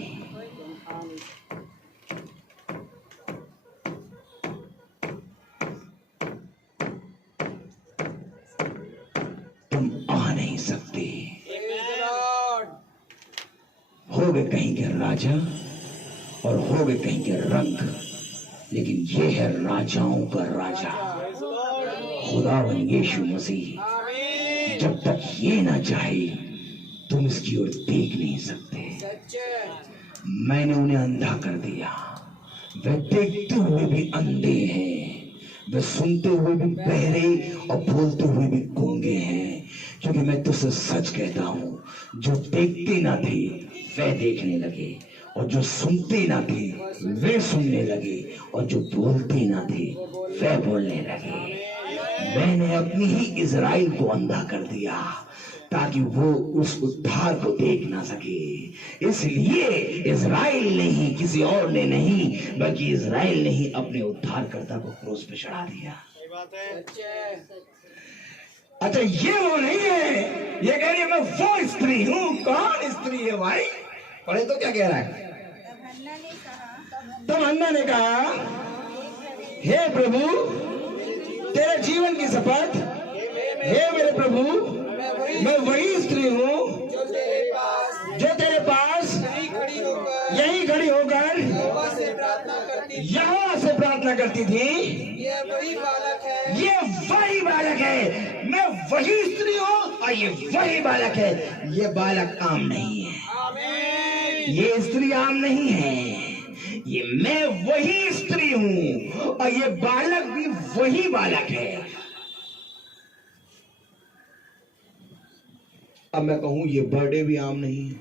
तुम आ नहीं सकते। हो गए कहीं के राजा और हो गए कहीं के रंग, लेकिन ये है राजाओं का राजा खुदावन यीशु मसीह। जब तक ये ना चाहे तुम इसकी ओर देख नहीं सकते। मैंने उन्हें अंधा कर दिया। वे देखते हुए भी अंधे हैं, वे सुनते हुए भी बहरे और बोलते हुए भी गूंगे हैं। क्योंकि मैं तुझसे सच कहता हूं, जो देखते ना थे वे देखने लगे, और जो सुनते ना थे वे सुनने लगे, और जो बोलते ना थे वे बोलने लगे। मैंने अपनी ही इज़राइल को अंधा कर दिया ताकि वो उस उद्धार को देख ना सके। इसलिए इज़राइल ने ही, किसी और ने नहीं, बल्कि इज़राइल ने ही अपने उद्धारकर्ता को क्रूस पे चढ़ा दिया। अच्छा, ये वो नहीं है, ये कह रही है मैं वो स्त्री हूं। कौन स्त्री है भाई? पढ़े तो क्या कह रहा है? तब हन्ना ने कहा, हे प्रभु तेरे जीवन की शपथ, हे मेरे प्रभु मैं वही स्त्री हूँ जो तेरे पास यही खड़ी होकर यहोवा से प्रार्थना करती थी। ये वही बालक है। मैं वही स्त्री हूँ और ये वही बालक है। ये बालक आम नहीं है, ये स्त्री आम नहीं है, ये मैं वही स्त्री हूं और ये बालक भी वही बालक है। अब मैं कहूं ये बर्थडे भी आम नहीं है,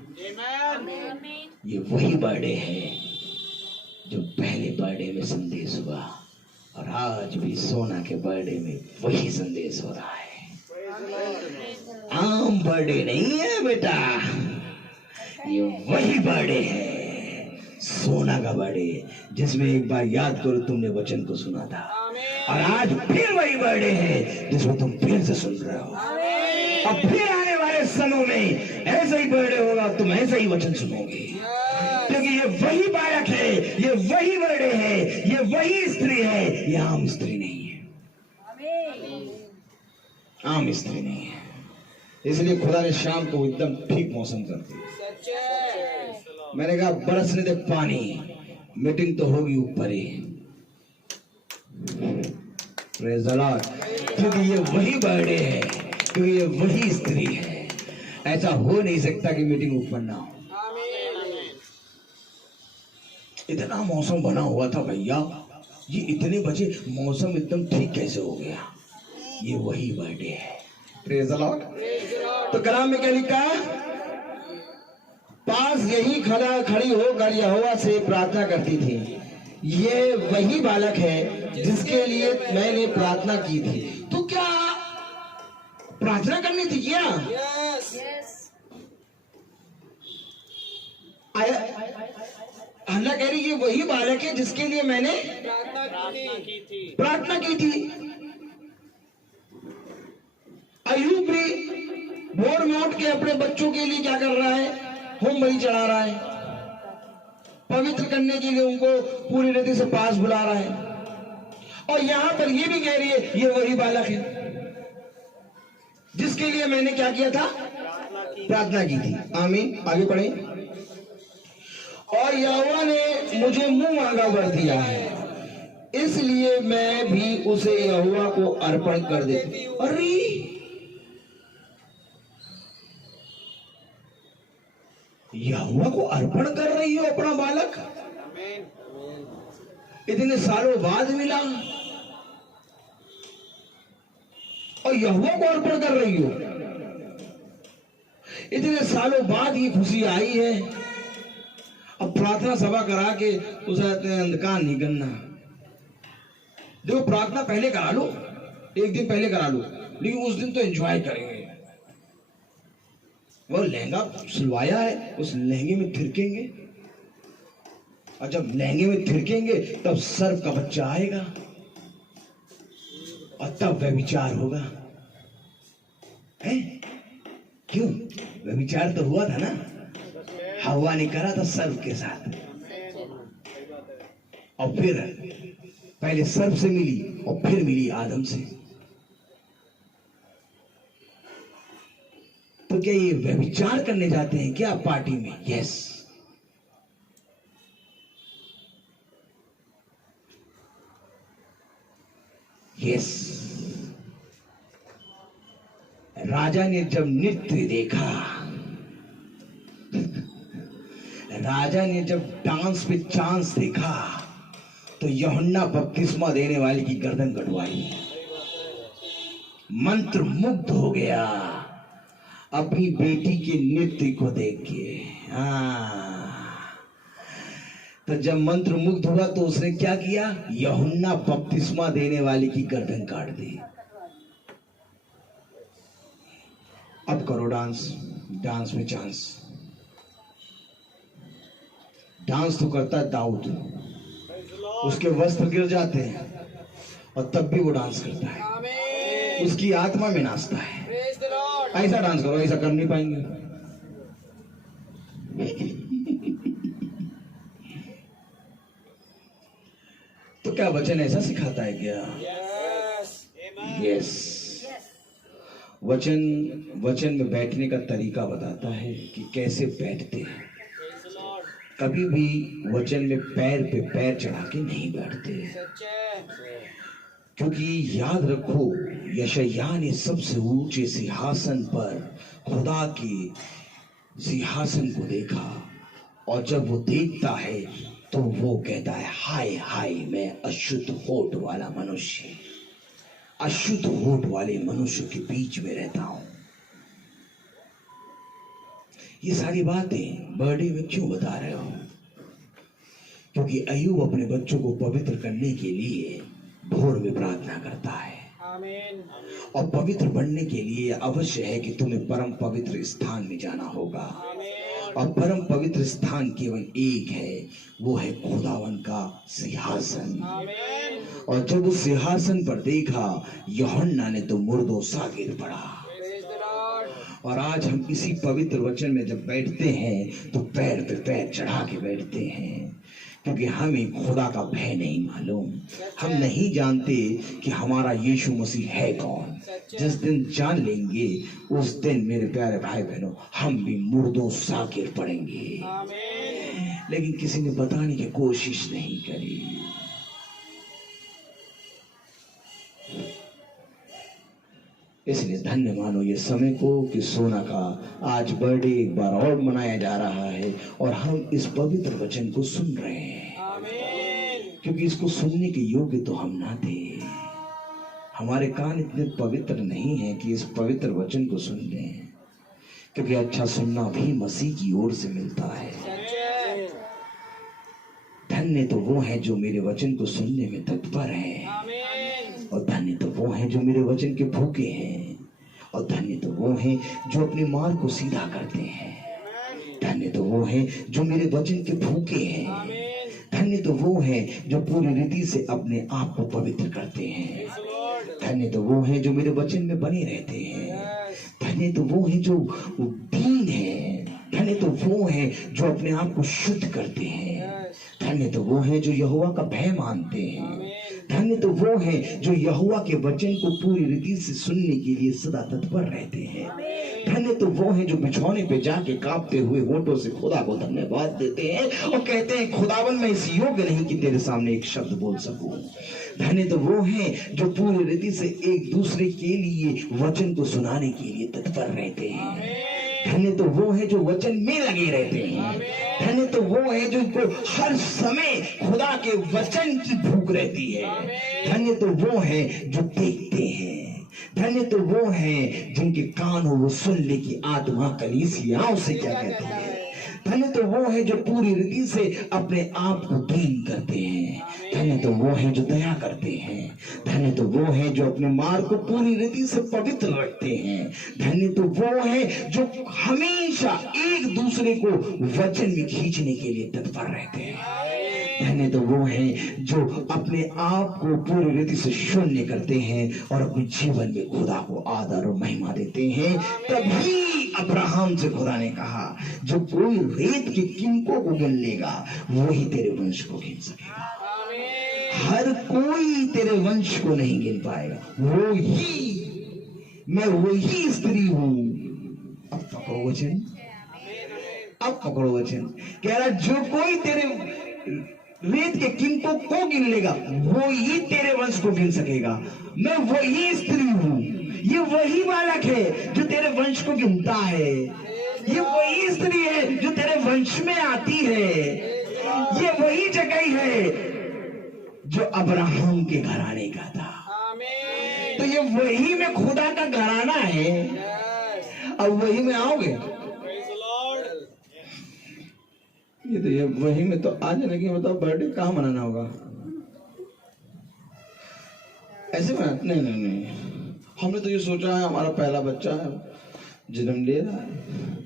ये वही बर्थडे है जो पहले बर्थडे में संदेश हुआ और आज भी सोना के बर्थडे में वही संदेश हो रहा है। आम बर्थडे नहीं है बेटा, ये वही बर्थडे है, सोना का बर्थडे, जिसमें एक बार याद करो तुमने वचन को सुना था और आज फिर वही बर्थडे है जिसमें तुम फिर से सुन रहे हो। अब फिर आने वाले समय में ऐसा ही बर्थडे होगा, तुम ऐसा ही वचन सुनोगे, क्योंकि ये वही बालक है, ये वही बर्थडे है, ये वही स्त्री है, ये आम स्त्री नहीं है, आम स्त्री नहीं है। इसलिए खुदा ने शाम को एकदम ठीक मौसम कर दिया। मैंने कहा बरसने दे पानी, मीटिंग तो होगी ऊपर ही। प्रेज़ द लॉर्ड, क्योंकि ये वही बर्थडे है, क्योंकि ये वही स्त्री है। ऐसा हो नहीं सकता कि मीटिंग ऊपर ना हो। इतना मौसम बना हुआ था भैया, ये इतने बजे मौसम एकदम ठीक कैसे हो गया? ये वही बर्थडे है। Praise the Lord. तो कलाम में क्या लिखा? पास यही खड़ी होकर यहोवा से प्रार्थना करती थी, ये वही बालक है जिसके लिए मैंने प्रार्थना की थी। तो क्या प्रार्थना करनी थी क्या? हन्ना कह रही ये वही बालक है जिसके लिए मैंने प्रार्थना की थी। अय्यूब भी भोर में उठ के अपने बच्चों के लिए क्या कर रहा है? होम बलि चढ़ा रहा है, पवित्र करने के लिए उनको पूरी रीति से पास बुला रहा है। और यहां पर ये भी कह रही है ये वही बालक है जिसके लिए मैंने क्या किया था? प्रार्थना की थी। आमीन। आगे पढ़े। और यहोवा ने मुझे मुंह मांगा वर दिया है, इसलिए मैं भी उसे यहोवा को अर्पण कर देती। अरे यहोवा को अर्पण कर रही हो अपना बालक, इतने सालों बाद मिला और यहोवा को अर्पण कर रही हो। इतने सालों बाद ये खुशी आई है। अब प्रार्थना सभा करा के उसे अंधकार नहीं करना। देखो प्रार्थना पहले करा लो, एक दिन पहले करा लो, लेकिन उस दिन तो एंजॉय करेंगे। वो लहंगा सिलवाया है, उस लहंगे में थिरकेंगे, और जब लहंगे में थिरकेंगे तब सर्व का बच्चा आएगा और तब व्यभिचार होगा। है क्यों? व्यभिचार तो हुआ था ना, हवा ने करा था सर्व के साथ, और फिर पहले सर्व से मिली और फिर मिली आदम से। तो क्या ये व्यभिचार करने जाते हैं क्या पार्टी में? यस। यस। राजा ने जब नृत्य देखा, राजा ने जब डांस पे चांस देखा, तो यूहन्ना बपतिस्मा देने वाले की गर्दन कटवाई। मंत्र मुग्ध हो गया अपनी बेटी के नृत्य को देख के। तो जब मंत्र मुग्ध हुआ तो उसने क्या किया? यूहन्ना बपतिस्मा देने वाले की गर्दन काट दी। अब करो डांस, डांस में चांस। डांस तो करता है दाऊद, उसके वस्त्र गिर जाते हैं और तब भी वो डांस करता है, उसकी आत्मा में नाचता है। ऐसा डांस करो, ऐसा कर नहीं पाएंगे। तो क्या वचन ऐसा सिखाता है क्या? यस। वचन में बैठने का तरीका बताता है कि कैसे बैठते हैं। कभी भी वचन में पैर पे पैर चढ़ा के नहीं बैठते, क्योंकि याद रखो यशायाह ने सबसे ऊंचे सिंहासन पर खुदा के सिंहासन को देखा, और जब वो देखता है तो वो कहता है हाय हाय मैं अशुद्ध होठ वाला मनुष्य, अशुद्ध होठ वाले मनुष्य के बीच में रहता हूं। ये सारी बातें बर्थडे में क्यों बता रहे हो? क्योंकि अय्यूब अपने बच्चों को पवित्र करने के लिए भोर में प्रार्थना करता है। और पवित्र बनने के लिए अवश्य है कि तुम्हें परम पवित्र स्थान में जाना होगा। और परम पवित्र स्थान केवल एक है, वो है खुदावन का सिंहासन। और जब उस सिंहासन पर देखा, यूहन्ना ने तो मुर्दों सा गिर पड़ा। और आज हम इसी पवित्र वचन में जब बैठते हैं तो पैर पे पैर चढ़ा के बैठते हैं, क्योंकि हमें खुदा का भय नहीं मालूम। हम नहीं जानते कि हमारा यीशु मसीह है कौन। जिस दिन जान लेंगे उस दिन मेरे प्यारे भाई बहनों हम भी मुर्दों सा गिर पड़ेंगे। लेकिन किसी ने बताने की कोशिश नहीं करी। इसलिए धन्य मानो ये समय को कि सोना का आज बर्थडे एक बार और मनाया जा रहा है और हम इस पवित्र वचन को सुन रहे हैं। क्योंकि इसको सुनने के योग्य तो हम ना थे, हमारे कान इतने पवित्र नहीं है कि इस पवित्र वचन को सुन लें। क्योंकि अच्छा सुनना भी मसीह की ओर से मिलता है। धन्य तो वो है जो मेरे वचन को सुनने में तत्पर है, और धन्य तो वो हैं जो मेरे वचन के भूखे हैं, और धन्य तो वो हैं जो अपने मार्ग को सीधा करते हैं। धन्य तो वो हैं जो मेरे वचन के भूखे हैं। धन्य तो वो हैं जो पूरी रीति से अपने आप को पवित्र करते हैं। धन्य तो वो हैं जो मेरे वचन में बने रहते हैं। धन्य तो वो हैं जो दीन हैं। धन्य तो वो हैं जो अपने आप को शुद्ध करते हैं। धन्य तो वो हैं जो यहोवा का भय मानते हैं। धन्य तो वो हैं जो यहोवा के वचन को पूरी रीति से सुनने के लिए सदा तत्पर रहते हैं। धन्य तो वो हैं जो बिछौने पे जाके कांपते हुए होठों से खुदा को धन्यवाद देते हैं और कहते हैं खुदावन मैं इस योग्य नहीं कि तेरे सामने एक शब्द बोल सकूं। धन्य तो वो हैं जो पूरी रीति से एक दूसरे के लिए वचन को सुनाने के लिए तत्पर रहते हैं। धन्य तो वो है जो वचन में लगे रहते हैं। धन्य तो वो है जो इनको हर समय खुदा के वचन की भूख रहती है। धन्य तो वो है जो देखते हैं। धन्य तो वो है जिनके कान हो वो सुन ले कि आत्मा कलीसियाओं से क्या कहती है। धन्य तो वो है जो पूरी रीति से अपने आप को दीन करते हैं। धन्य तो वो है जो दया करते हैं। धन्य तो वो है जो अपने मार्ग को पूरी रीति से पवित्र रखते हैं। धन्य तो वो है जो हमेशा एक दूसरे को वचन में खींचने के लिए तत्पर रहते हैं। धन्य तो वो हैं जो अपने आप को पूरी रीति से शून्य करते हैं और अपने जीवन में खुदा को आदर और महिमा देते हैं। तभी अब्राहम से खुदा ने कहा जो कोई रेत के किनकों को गिन लेगा वही तेरे वंश को गिन सकेगा। हर कोई तेरे वंश को नहीं गिन पाएगा। वो ही मैं वही स्त्री हूं। अब पकड़ो वचन, अब पकड़ो वचन। कह रहा जो कोई तेरे रेत के किनको को गिन लेगा वो ही तेरे वंश को गिन सकेगा। मैं वही स्त्री हूं। ये वही बालक है जो तेरे वंश को गिनता है। ये वही स्त्री है जो तेरे वंश में आती है। ये वही जगह है जो अब्राहम के घराने का था। तो ये वही में खुदा का घराना है। अब वही में आओगे ये तो ये वही में तो आज नहीं बताओ बर्थडे कहाँ मनाना होगा? ऐसे मना नहीं। हमने तो ये सोचा है हमारा पहला बच्चा है जन्म ले रहा है,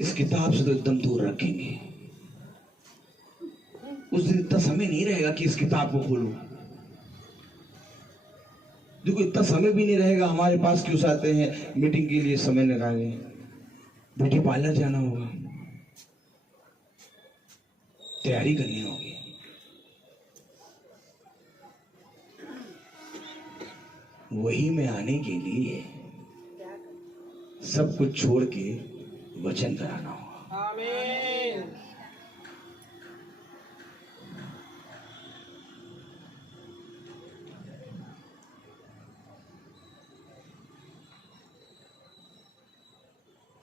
इस किताब से तो एकदम दूर रखेंगे। उस दिन इतना समय नहीं रहेगा कि इस किताब को खोलूं। देखो इतना समय भी नहीं रहेगा हमारे पास। क्यों आते हैं मीटिंग के लिए समय निकालें, ब्यूटी पार्लर जाना होगा, तैयारी करनी होगी। वही में आने के लिए सब कुछ छोड़ के वचन कराना होगा। आमीन।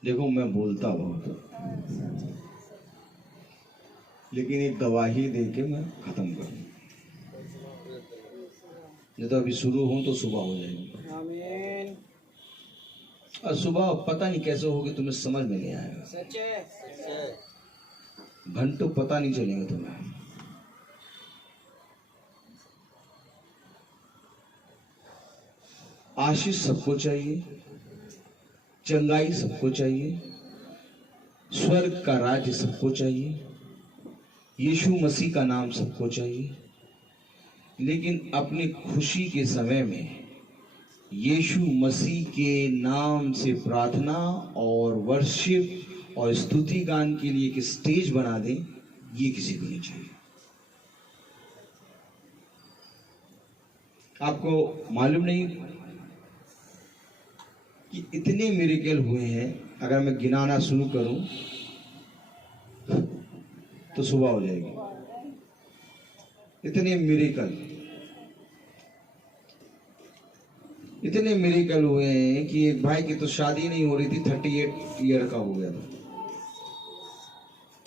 देखो मैं बोलता बहुत, लेकिन एक गवाही दे के मैं खत्म करूं, नहीं तो अभी शुरू हो तो सुबह हो जाएगी। आमीन। और सुबह पता नहीं कैसे होगी, तुम्हें समझ में नहीं आएगा, सच्चे घंटों पता नहीं चलेगा तुम्हें। आशीष सबको चाहिए, चंगाई सबको चाहिए, स्वर्ग का राज्य सबको चाहिए, यीशु मसीह का नाम सबको चाहिए, लेकिन अपनी खुशी के समय में यीशु मसीह के नाम से प्रार्थना और वर्शिप और स्तुति गान के लिए एक स्टेज बना दें, ये किसी को नहीं चाहिए। आपको मालूम नहीं कि इतने मिरेकल हुए हैं, अगर मैं गिनाना शुरू करूं तो सुबह हो जाएगी। इतने मिरेकल हुए हैं कि एक भाई की तो शादी नहीं हो रही थी, 38 ईयर का हो गया था,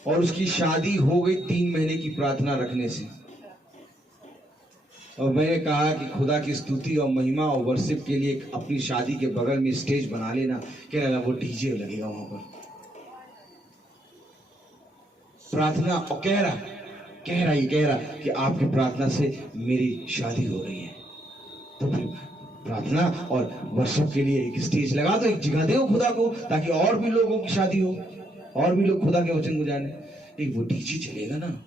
और उसकी शादी हो गई 3 महीने की प्रार्थना रखने से। और मैंने कहा कि खुदा की स्तुति और महिमा और वर्शिप के लिए अपनी शादी के बगल में स्टेज बना लेना। कह रहा वो डीजे लगेगा वहां पर, प्रार्थना। और कह रहा कि आपकी प्रार्थना से मेरी शादी हो रही है। तो फिर प्रार्थना और वर्शिप के लिए एक स्टेज लगा दो, एक जगह दो खुदा को, ताकि और भी लोगों की शादी हो, और भी लोग खुदा के वचन को जाने। एक वो डीजे चलेगा ना,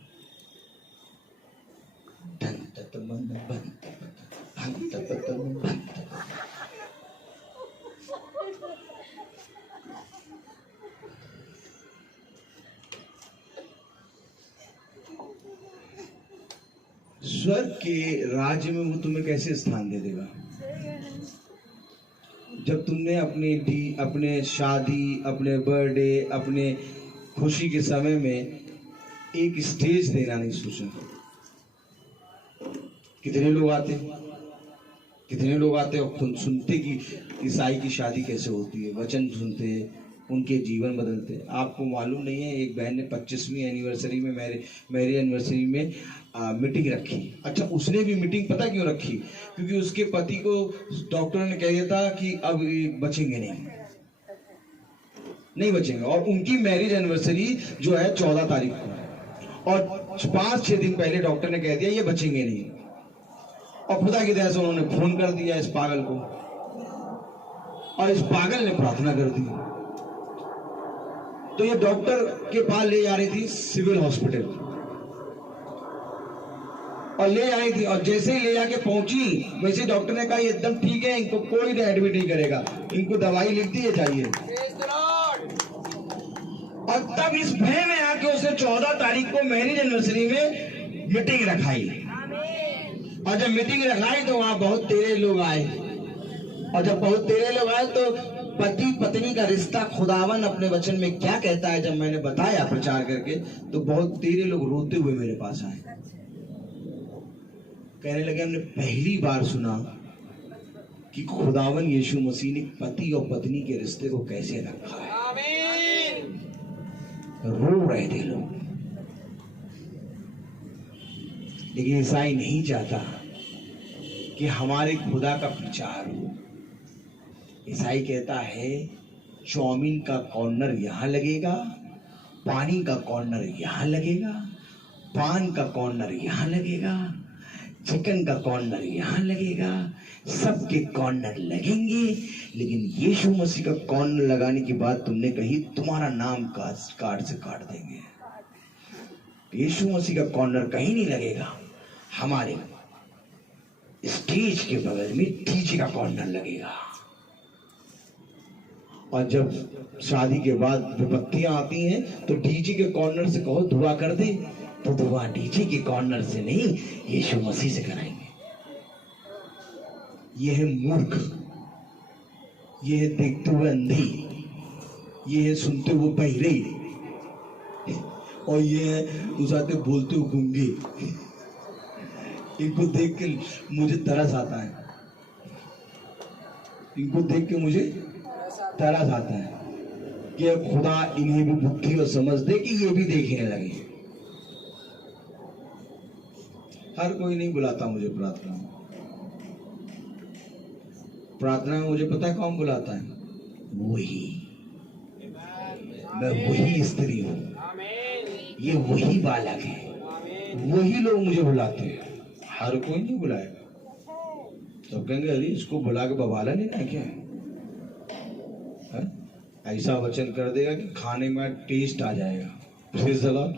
स्वर्ग के राज्य में वो तुम्हें कैसे स्थान दे देगा? जब तुमने अपने शादी, अपने बर्थडे, अपने खुशी के समय में एक स्टेज देना नहीं सोचा। कितने लोग आते और सुनते कि ईसाई की शादी कैसे होती है, वचन सुनते, उनके जीवन बदलते। आपको मालूम नहीं है, एक बहन ने 25वीं एनिवर्सरी में मेरी एनिवर्सरी में मीटिंग रखी। अच्छा, उसने भी मीटिंग पता क्यों रखी? क्योंकि उसके पति को डॉक्टर ने कह दिया था कि अब बचेंगे नहीं बचेंगे, और उनकी मैरिज एनिवर्सरी जो है 14 तारीख को, और 5-6 दिन पहले डॉक्टर ने कह दिया ये बचेंगे नहीं। और खुदा की दया से उन्होंने फोन कर दिया इस पागल को, और इस पागल ने प्रार्थना कर दी। तो ये डॉक्टर के पास ले जा रही थी सिविल हॉस्पिटल, और ले आई थी, और जैसे ही ले जाके पहुंची वैसे डॉक्टर ने कहा ये एकदम ठीक है, इनको कोई एडमिट नहीं करेगा, इनको दवाई लिख दी चाहिए। और तब इस भय में आके उसने 14 तारीख को मैरिज एनिवर्सरी में मीटिंग रखाई, और जब मीटिंग रखाई तो वहां बहुत तेरे लोग आए, और जब बहुत तेरे लोग आए तो पति पत्नी का रिश्ता खुदावन अपने वचन में क्या कहता है, जब मैंने बताया प्रचार करके, तो बहुत तेरे लोग रोते हुए मेरे पास आए, कहने लगे हमने पहली बार सुना कि खुदावन यीशु मसीह ने पति और पत्नी के रिश्ते को कैसे रखा है। रो रहे थे लोग। लेकिन ईसाई नहीं चाहता कि हमारे खुदा का प्रचार हो। ईसाई कहता है चाउमीन का कॉर्नर यहाँ लगेगा, पानी का कॉर्नर यहाँ लगेगा, पान का कॉर्नर यहाँ लगेगा, चिकन का कॉर्नर यहाँ लगेगा, सबके कॉर्नर लगेंगे, लेकिन यीशु मसीह का कॉर्नर लगाने की बात तुमने कही, तुम्हारा नाम कार्ड से काट देंगे। यीशु मसीह का कॉर्नर कहीं नहीं लगेगा, हमारे स्टेज के बगल में डीजे का कॉर्नर लगेगा। और जब शादी के बाद विपत्तियां आती हैं तो डीजे के कॉर्नर से कहो दुआ कर दे, तो दुआ डीजे के कॉर्नर से नहीं, यीशु मसीह से कराएंगे। ये है मूर्ख, ये है देखते हुए अंधी, ये है सुनते हुए बहरे, और ये है उसाते बोलते हुए गूंगे। इनको देख के मुझे तरस आता है, इनको देख के मुझे तरस आता है कि खुदा इन्हें भी बुद्धि और समझ दे कि ये भी देखने लगे। हर कोई नहीं बुलाता मुझे प्रार्थना में। प्रार्थना में मुझे पता है कौन बुलाता है? वही, मैं वही स्त्री हूँ, ये वही बालक है, वही लोग मुझे बुलाते हैं। हर कोई नहीं बुलाएगा। सब कहेंगे अरे इसको बुला के बवाला नहीं ना क्या है? ऐसा वचन कर देगा कि खाने में टेस्ट आ जाएगा। Praise the Lord.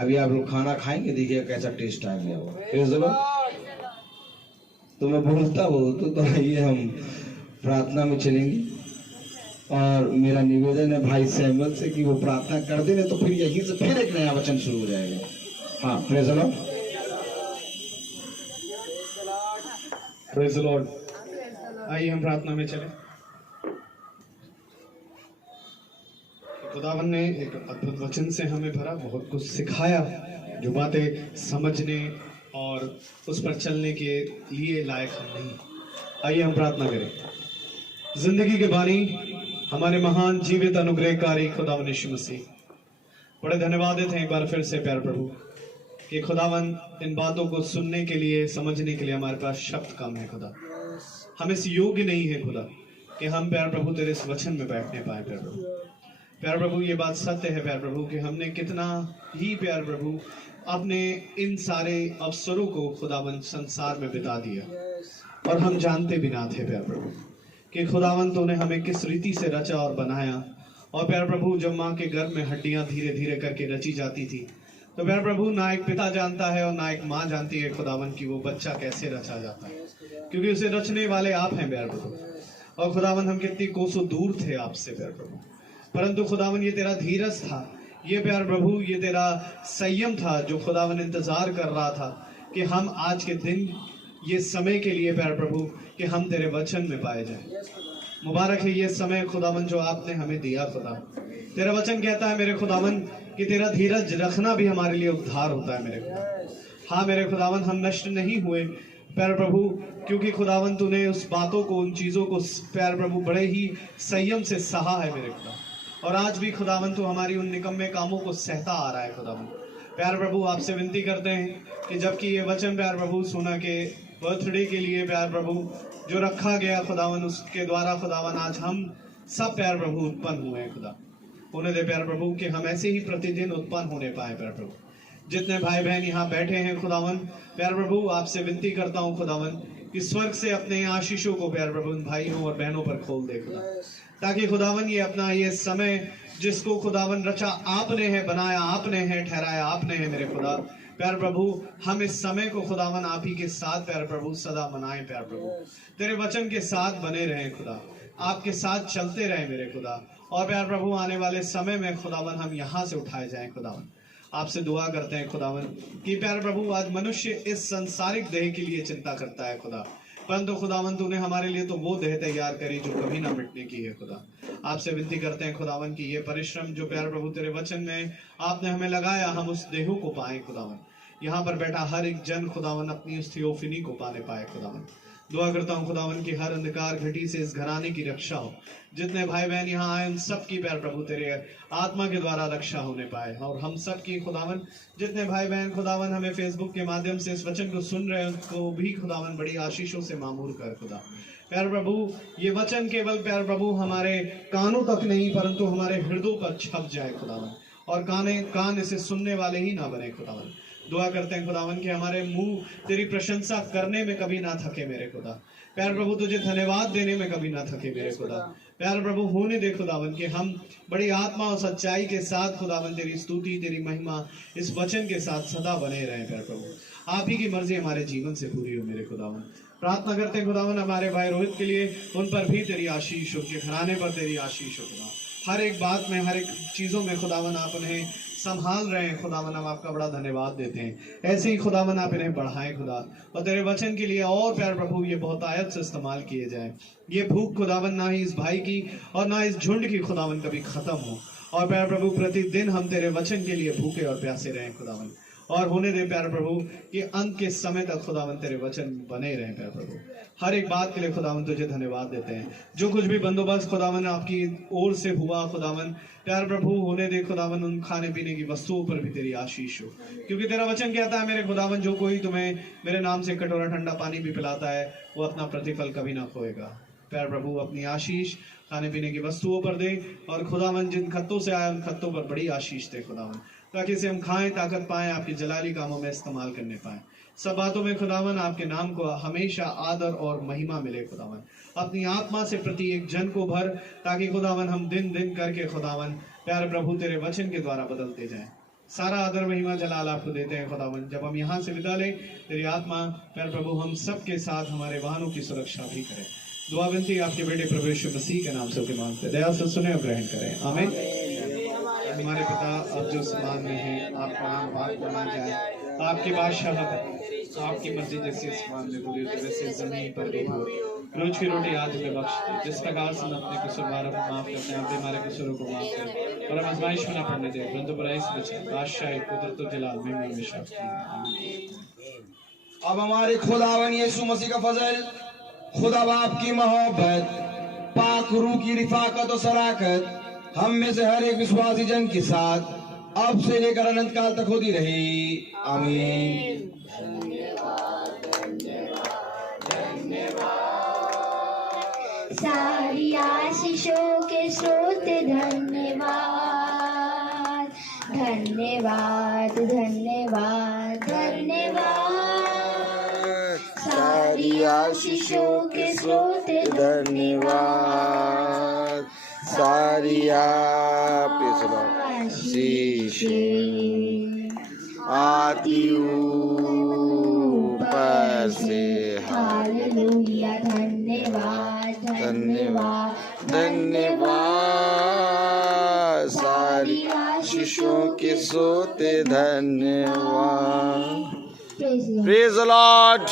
अभी आप लोग खाना खाएंगे, देखिएगा कैसा टेस्ट आ गया होगा। Praise the Lord. तो मैं बोलता बहुत तो आइए हम प्रार्थना में चलेंगे, और मेरा निवेदन है भाई सहमत से कि वो प्रार्थना कर दे, तो फिर यहीं से फिर एक नया वचन शुरू हो जाएगा। हाँ, praise the Lord. Praise the Lord. आइए हम प्रार्थना में चलें। खुदावन ने एक अद्भुत वचन से हमें भरा, बहुत कुछ सिखाया, जो बातें समझने और उस पर चलने के लिए लायक हम नहीं। आइए हम प्रार्थना करें। जिंदगी के बानी हमारे महान जीवित अनुग्रहकारी खुदावन यीशु मसीह, बड़े धन्यवादित हैं एक बार फिर से प्यार प्रभु कि खुदावन इन बातों को सुनने के लिए, समझने के लिए हमारे पास शब्द कम है खुदा। हम इस योग्य नहीं है खुदा कि हम प्यार प्रभु तेरे इस वचन में बैठने पाए प्यार प्रभु। प्यार प्रभु ये बात सत्य है प्यार प्रभु कि हमने कितना ही प्यार प्रभु अपने इन सारे अवसरों को खुदावन संसार में बिता दिया, और हम जानते भी ना थे प्यार प्रभु कि खुदावन तूने हमें किस रीति से रचा और बनाया। और प्यार प्रभु जब माँ के गर्भ में हड्डियां धीरे धीरे करके रची जाती थी, तो प्यार प्रभु ना एक पिता जानता है और ना एक माँ जानती है खुदावन की वो बच्चा कैसे रचा जाता है, क्योंकि उसे रचने वाले आप हैं प्यार प्रभु। और खुदावन हम कितनी कोसों दूर थे आपसे प्यार प्रभु, परंतु खुदावन ये तेरा धीरज था, ये प्यार प्रभु ये तेरा संयम था, जो खुदावन इंतजार कर रहा था कि हम आज के दिन, ये समय के लिए प्यार प्रभु कि हम तेरे वचन में पाए जाएं। मुबारक है ये समय खुदावन जो आपने हमें दिया खुदा। तेरा वचन कहता है मेरे खुदावन कि तेरा धीरज रखना भी हमारे लिए उद्धार होता है मेरे खुदा। हाँ मेरे खुदावन, हम नष्ट नहीं हुए प्यार प्रभु, क्योंकि खुदावन तूने उस बातों को, उन चीज़ों को प्यार प्रभु बड़े ही संयम से सहा है मेरे खुदा। और आज भी खुदावन तू हमारी उन निकम्मे कामों को सहता आ रहा है खुदावन। प्यार प्रभु आपसे विनती करते हैं कि जबकि ये वचन प्यार प्रभु सोना के बर्थडे के लिए प्यार प्रभु जो रखा गया खुदावन, उसके द्वारा खुदावन आज हम सब प्यार प्रभु उत्पन्न हुए हैं खुदा। होने दे प्यार प्रभु कि हम ऐसे ही प्रतिदिन उत्पन्न होने पाए प्यार प्रभु। जितने भाई बहन यहाँ बैठे हैं खुदावन, प्यार प्रभु आपसे विनती करता हूँ खुदावन कि स्वर्ग से अपने आशीषों को प्यार प्रभु भाइयों और बहनों पर खोल दे खुदा, ताकि खुदावन ये अपना ये समय जिसको खुदावन रचा आपने है, बनाया आपने है, ठहराया आपने है मेरे खुदा, प्यार प्रभु हम इस समय को खुदावन आप ही के साथ प्यार प्रभु सदा मनाएं प्यार प्रभु। तेरे वचन के साथ बने रहें खुदा, आपके साथ चलते रहें मेरे खुदा। और प्यार प्रभु आने वाले समय में खुदावन हम यहाँ से उठाए जाएं खुदावन। आपसे दुआ करते हैं खुदावन कि प्यार प्रभु आज मनुष्य इस संसारिक देह के लिए चिंता करता है खुदा, परंतु खुदावन तूने हमारे लिए तो वो देह तैयार करी जो कभी ना मिटने की है खुदा। आपसे विनती करते हैं खुदावन कि ये परिश्रम जो प्यार प्रभु तेरे वचन में आपने हमें लगाया, हम उस देहों को पाएं खुदावन। यहाँ पर बैठा हर एक जन खुदावन अपनी उस थियोफनी को पाने पाए खुदावन। दुआ करता हूँ खुदावन की हर अंधकार घटी से इस घराने की रक्षा हो। जितने भाई बहन यहाँ आए उन सब की प्यार प्रभु तेरे आत्मा के द्वारा रक्षा होने पाए, और हम सब की खुदावन जितने भाई बहन खुदावन हमें फेसबुक के माध्यम से इस वचन को सुन रहे हैं उनको भी खुदावन बड़ी आशीषों से मामूर कर खुदा। प्यार प्रभु ये वचन केवल प्यार प्रभु हमारे कानों तक नहीं परंतु हमारे हृदयों पर छप जाए खुदावन, और कान इसे सुनने वाले ही ना बने खुदावन। दुआ करते हैं खुदावन कि हमारे मुंह तेरी प्रशंसा करने में कभी ना थके मेरे खुदा। प्यार प्रभु तुझे धन्यवाद देने में कभी ना थके मेरे खुदा। प्यार प्रभु होने दे खुदावन कि हम बड़ी आत्मा और सच्चाई के साथ खुदावन तेरी स्तुति तेरी महिमा इस वचन के साथ सदा बने रहें प्यार प्रभु। आप ही की मर्जी हमारे जीवन से पूरी हो मेरे खुदावन। प्रार्थना करते हैं खुदावन हमारे भाई रोहित के लिए, उन पर भी तेरी आशीष हो, उनके घराने पर तेरी आशीष हो खुदा। हर एक बात में हर एक चीज़ों में खुदावन आप उन्हें संभाल रहे हैं खुदावन, हम आपका बड़ा धन्यवाद देते हैं। ऐसे ही खुदावन आप इन्हें बढ़ाएं खुदा, और तेरे वचन के लिए और प्यार प्रभु ये बहुत आयत से इस्तेमाल किए जाए। ये भूख खुदावन ना ही इस भाई की और ना इस झुंड की खुदावन कभी खत्म हो, और प्यार प्रभु प्रतिदिन हम तेरे वचन के लिए भूखे और प्यासे रहें खुदावन। और होने दे प्यारे प्रभु कि अंत के समय तक खुदावन तेरे वचन बने रहें प्यारे प्रभु। हर एक बात के लिए खुदावन तुझे धन्यवाद देते हैं। जो कुछ भी बंदोबस्त खुदावन आपकी ओर से हुआ खुदावन प्यारे प्रभु होने दे खुदावन उन खाने पीने की वस्तुओं पर भी तेरी आशीष हो, क्योंकि तेरा वचन कहता है मेरे खुदावन जो कोई तुम्हें मेरे नाम से कटोरा ठंडा पानी भी पिलाता है वो अपना प्रतिफल कभी ना खोएगा। प्यारे प्रभु अपनी आशीष खाने पीने की वस्तुओं पर दे और खुदावन जिन खत्तों से आए उन खत्तों पर बड़ी आशीष दे खुदावन, ताकि इसे हम खाएं, ताकत पाएं, आपके जलाली कामों में इस्तेमाल करने पाएं। सब बातों में खुदावन आपके नाम को हमेशा आदर और महिमा मिले खुदावन। अपनी आत्मा से प्रति एक जन को भर, ताकि खुदावन हम दिन दिन करके खुदावन प्यारे प्रभु तेरे वचन के द्वारा बदलते जाएं। सारा आदर महिमा जलाल आपको देते हैं खुदावन। जब हम यहाँ से विदा लें तेरी आत्मा प्यारे प्रभु हम सबके साथ हमारे वाहनों की सुरक्षा भी करे। दुआ विनती आपके बेटे प्रभु यीशु मसीह के नाम से होकर मांगते, दया से सुने और ग्रहण करें, आमीन। हमारे पिता अब जो आसमान में है आपका नाम पाक माना जाए, आपकी बादशाहत, आपकी मर्जी जैसी आसमान में पूरी वैसे जमीन पर भी हो। रोज की रोटी आज हमें बख्श दे, जिस प्रकार से हम अपने कसूरवारों को माफ करते हैं, अपने हमारे कसूरों को माफ करें और हम आजमाइश में न पड़ने दें, परंतु बुराई से बचें। बादशाह कुदरत व जलाल में हमेशा अब हमारे खुदावन यीशु मसीह का फजल, खुदा बाप की मोहब्बत, पाक रूह की रिफाकत और शराकत हम में से हर एक विश्वासी जन के साथ अब से लेकर अनंत काल तक होती रही, आमीन। सारी आशीषों के स्रोत धन्यवाद, धन्यवाद, धन्यवाद, धन्यवाद। सारी आशीषों के स्रोत धन्यवाद, सारी आशीषें आती ऊपर से। हालेलुया, धन्यवाद, धन्यवाद, धन्यवाद। सारी आशीषों के सोते धन्यवाद। Praise the Lord.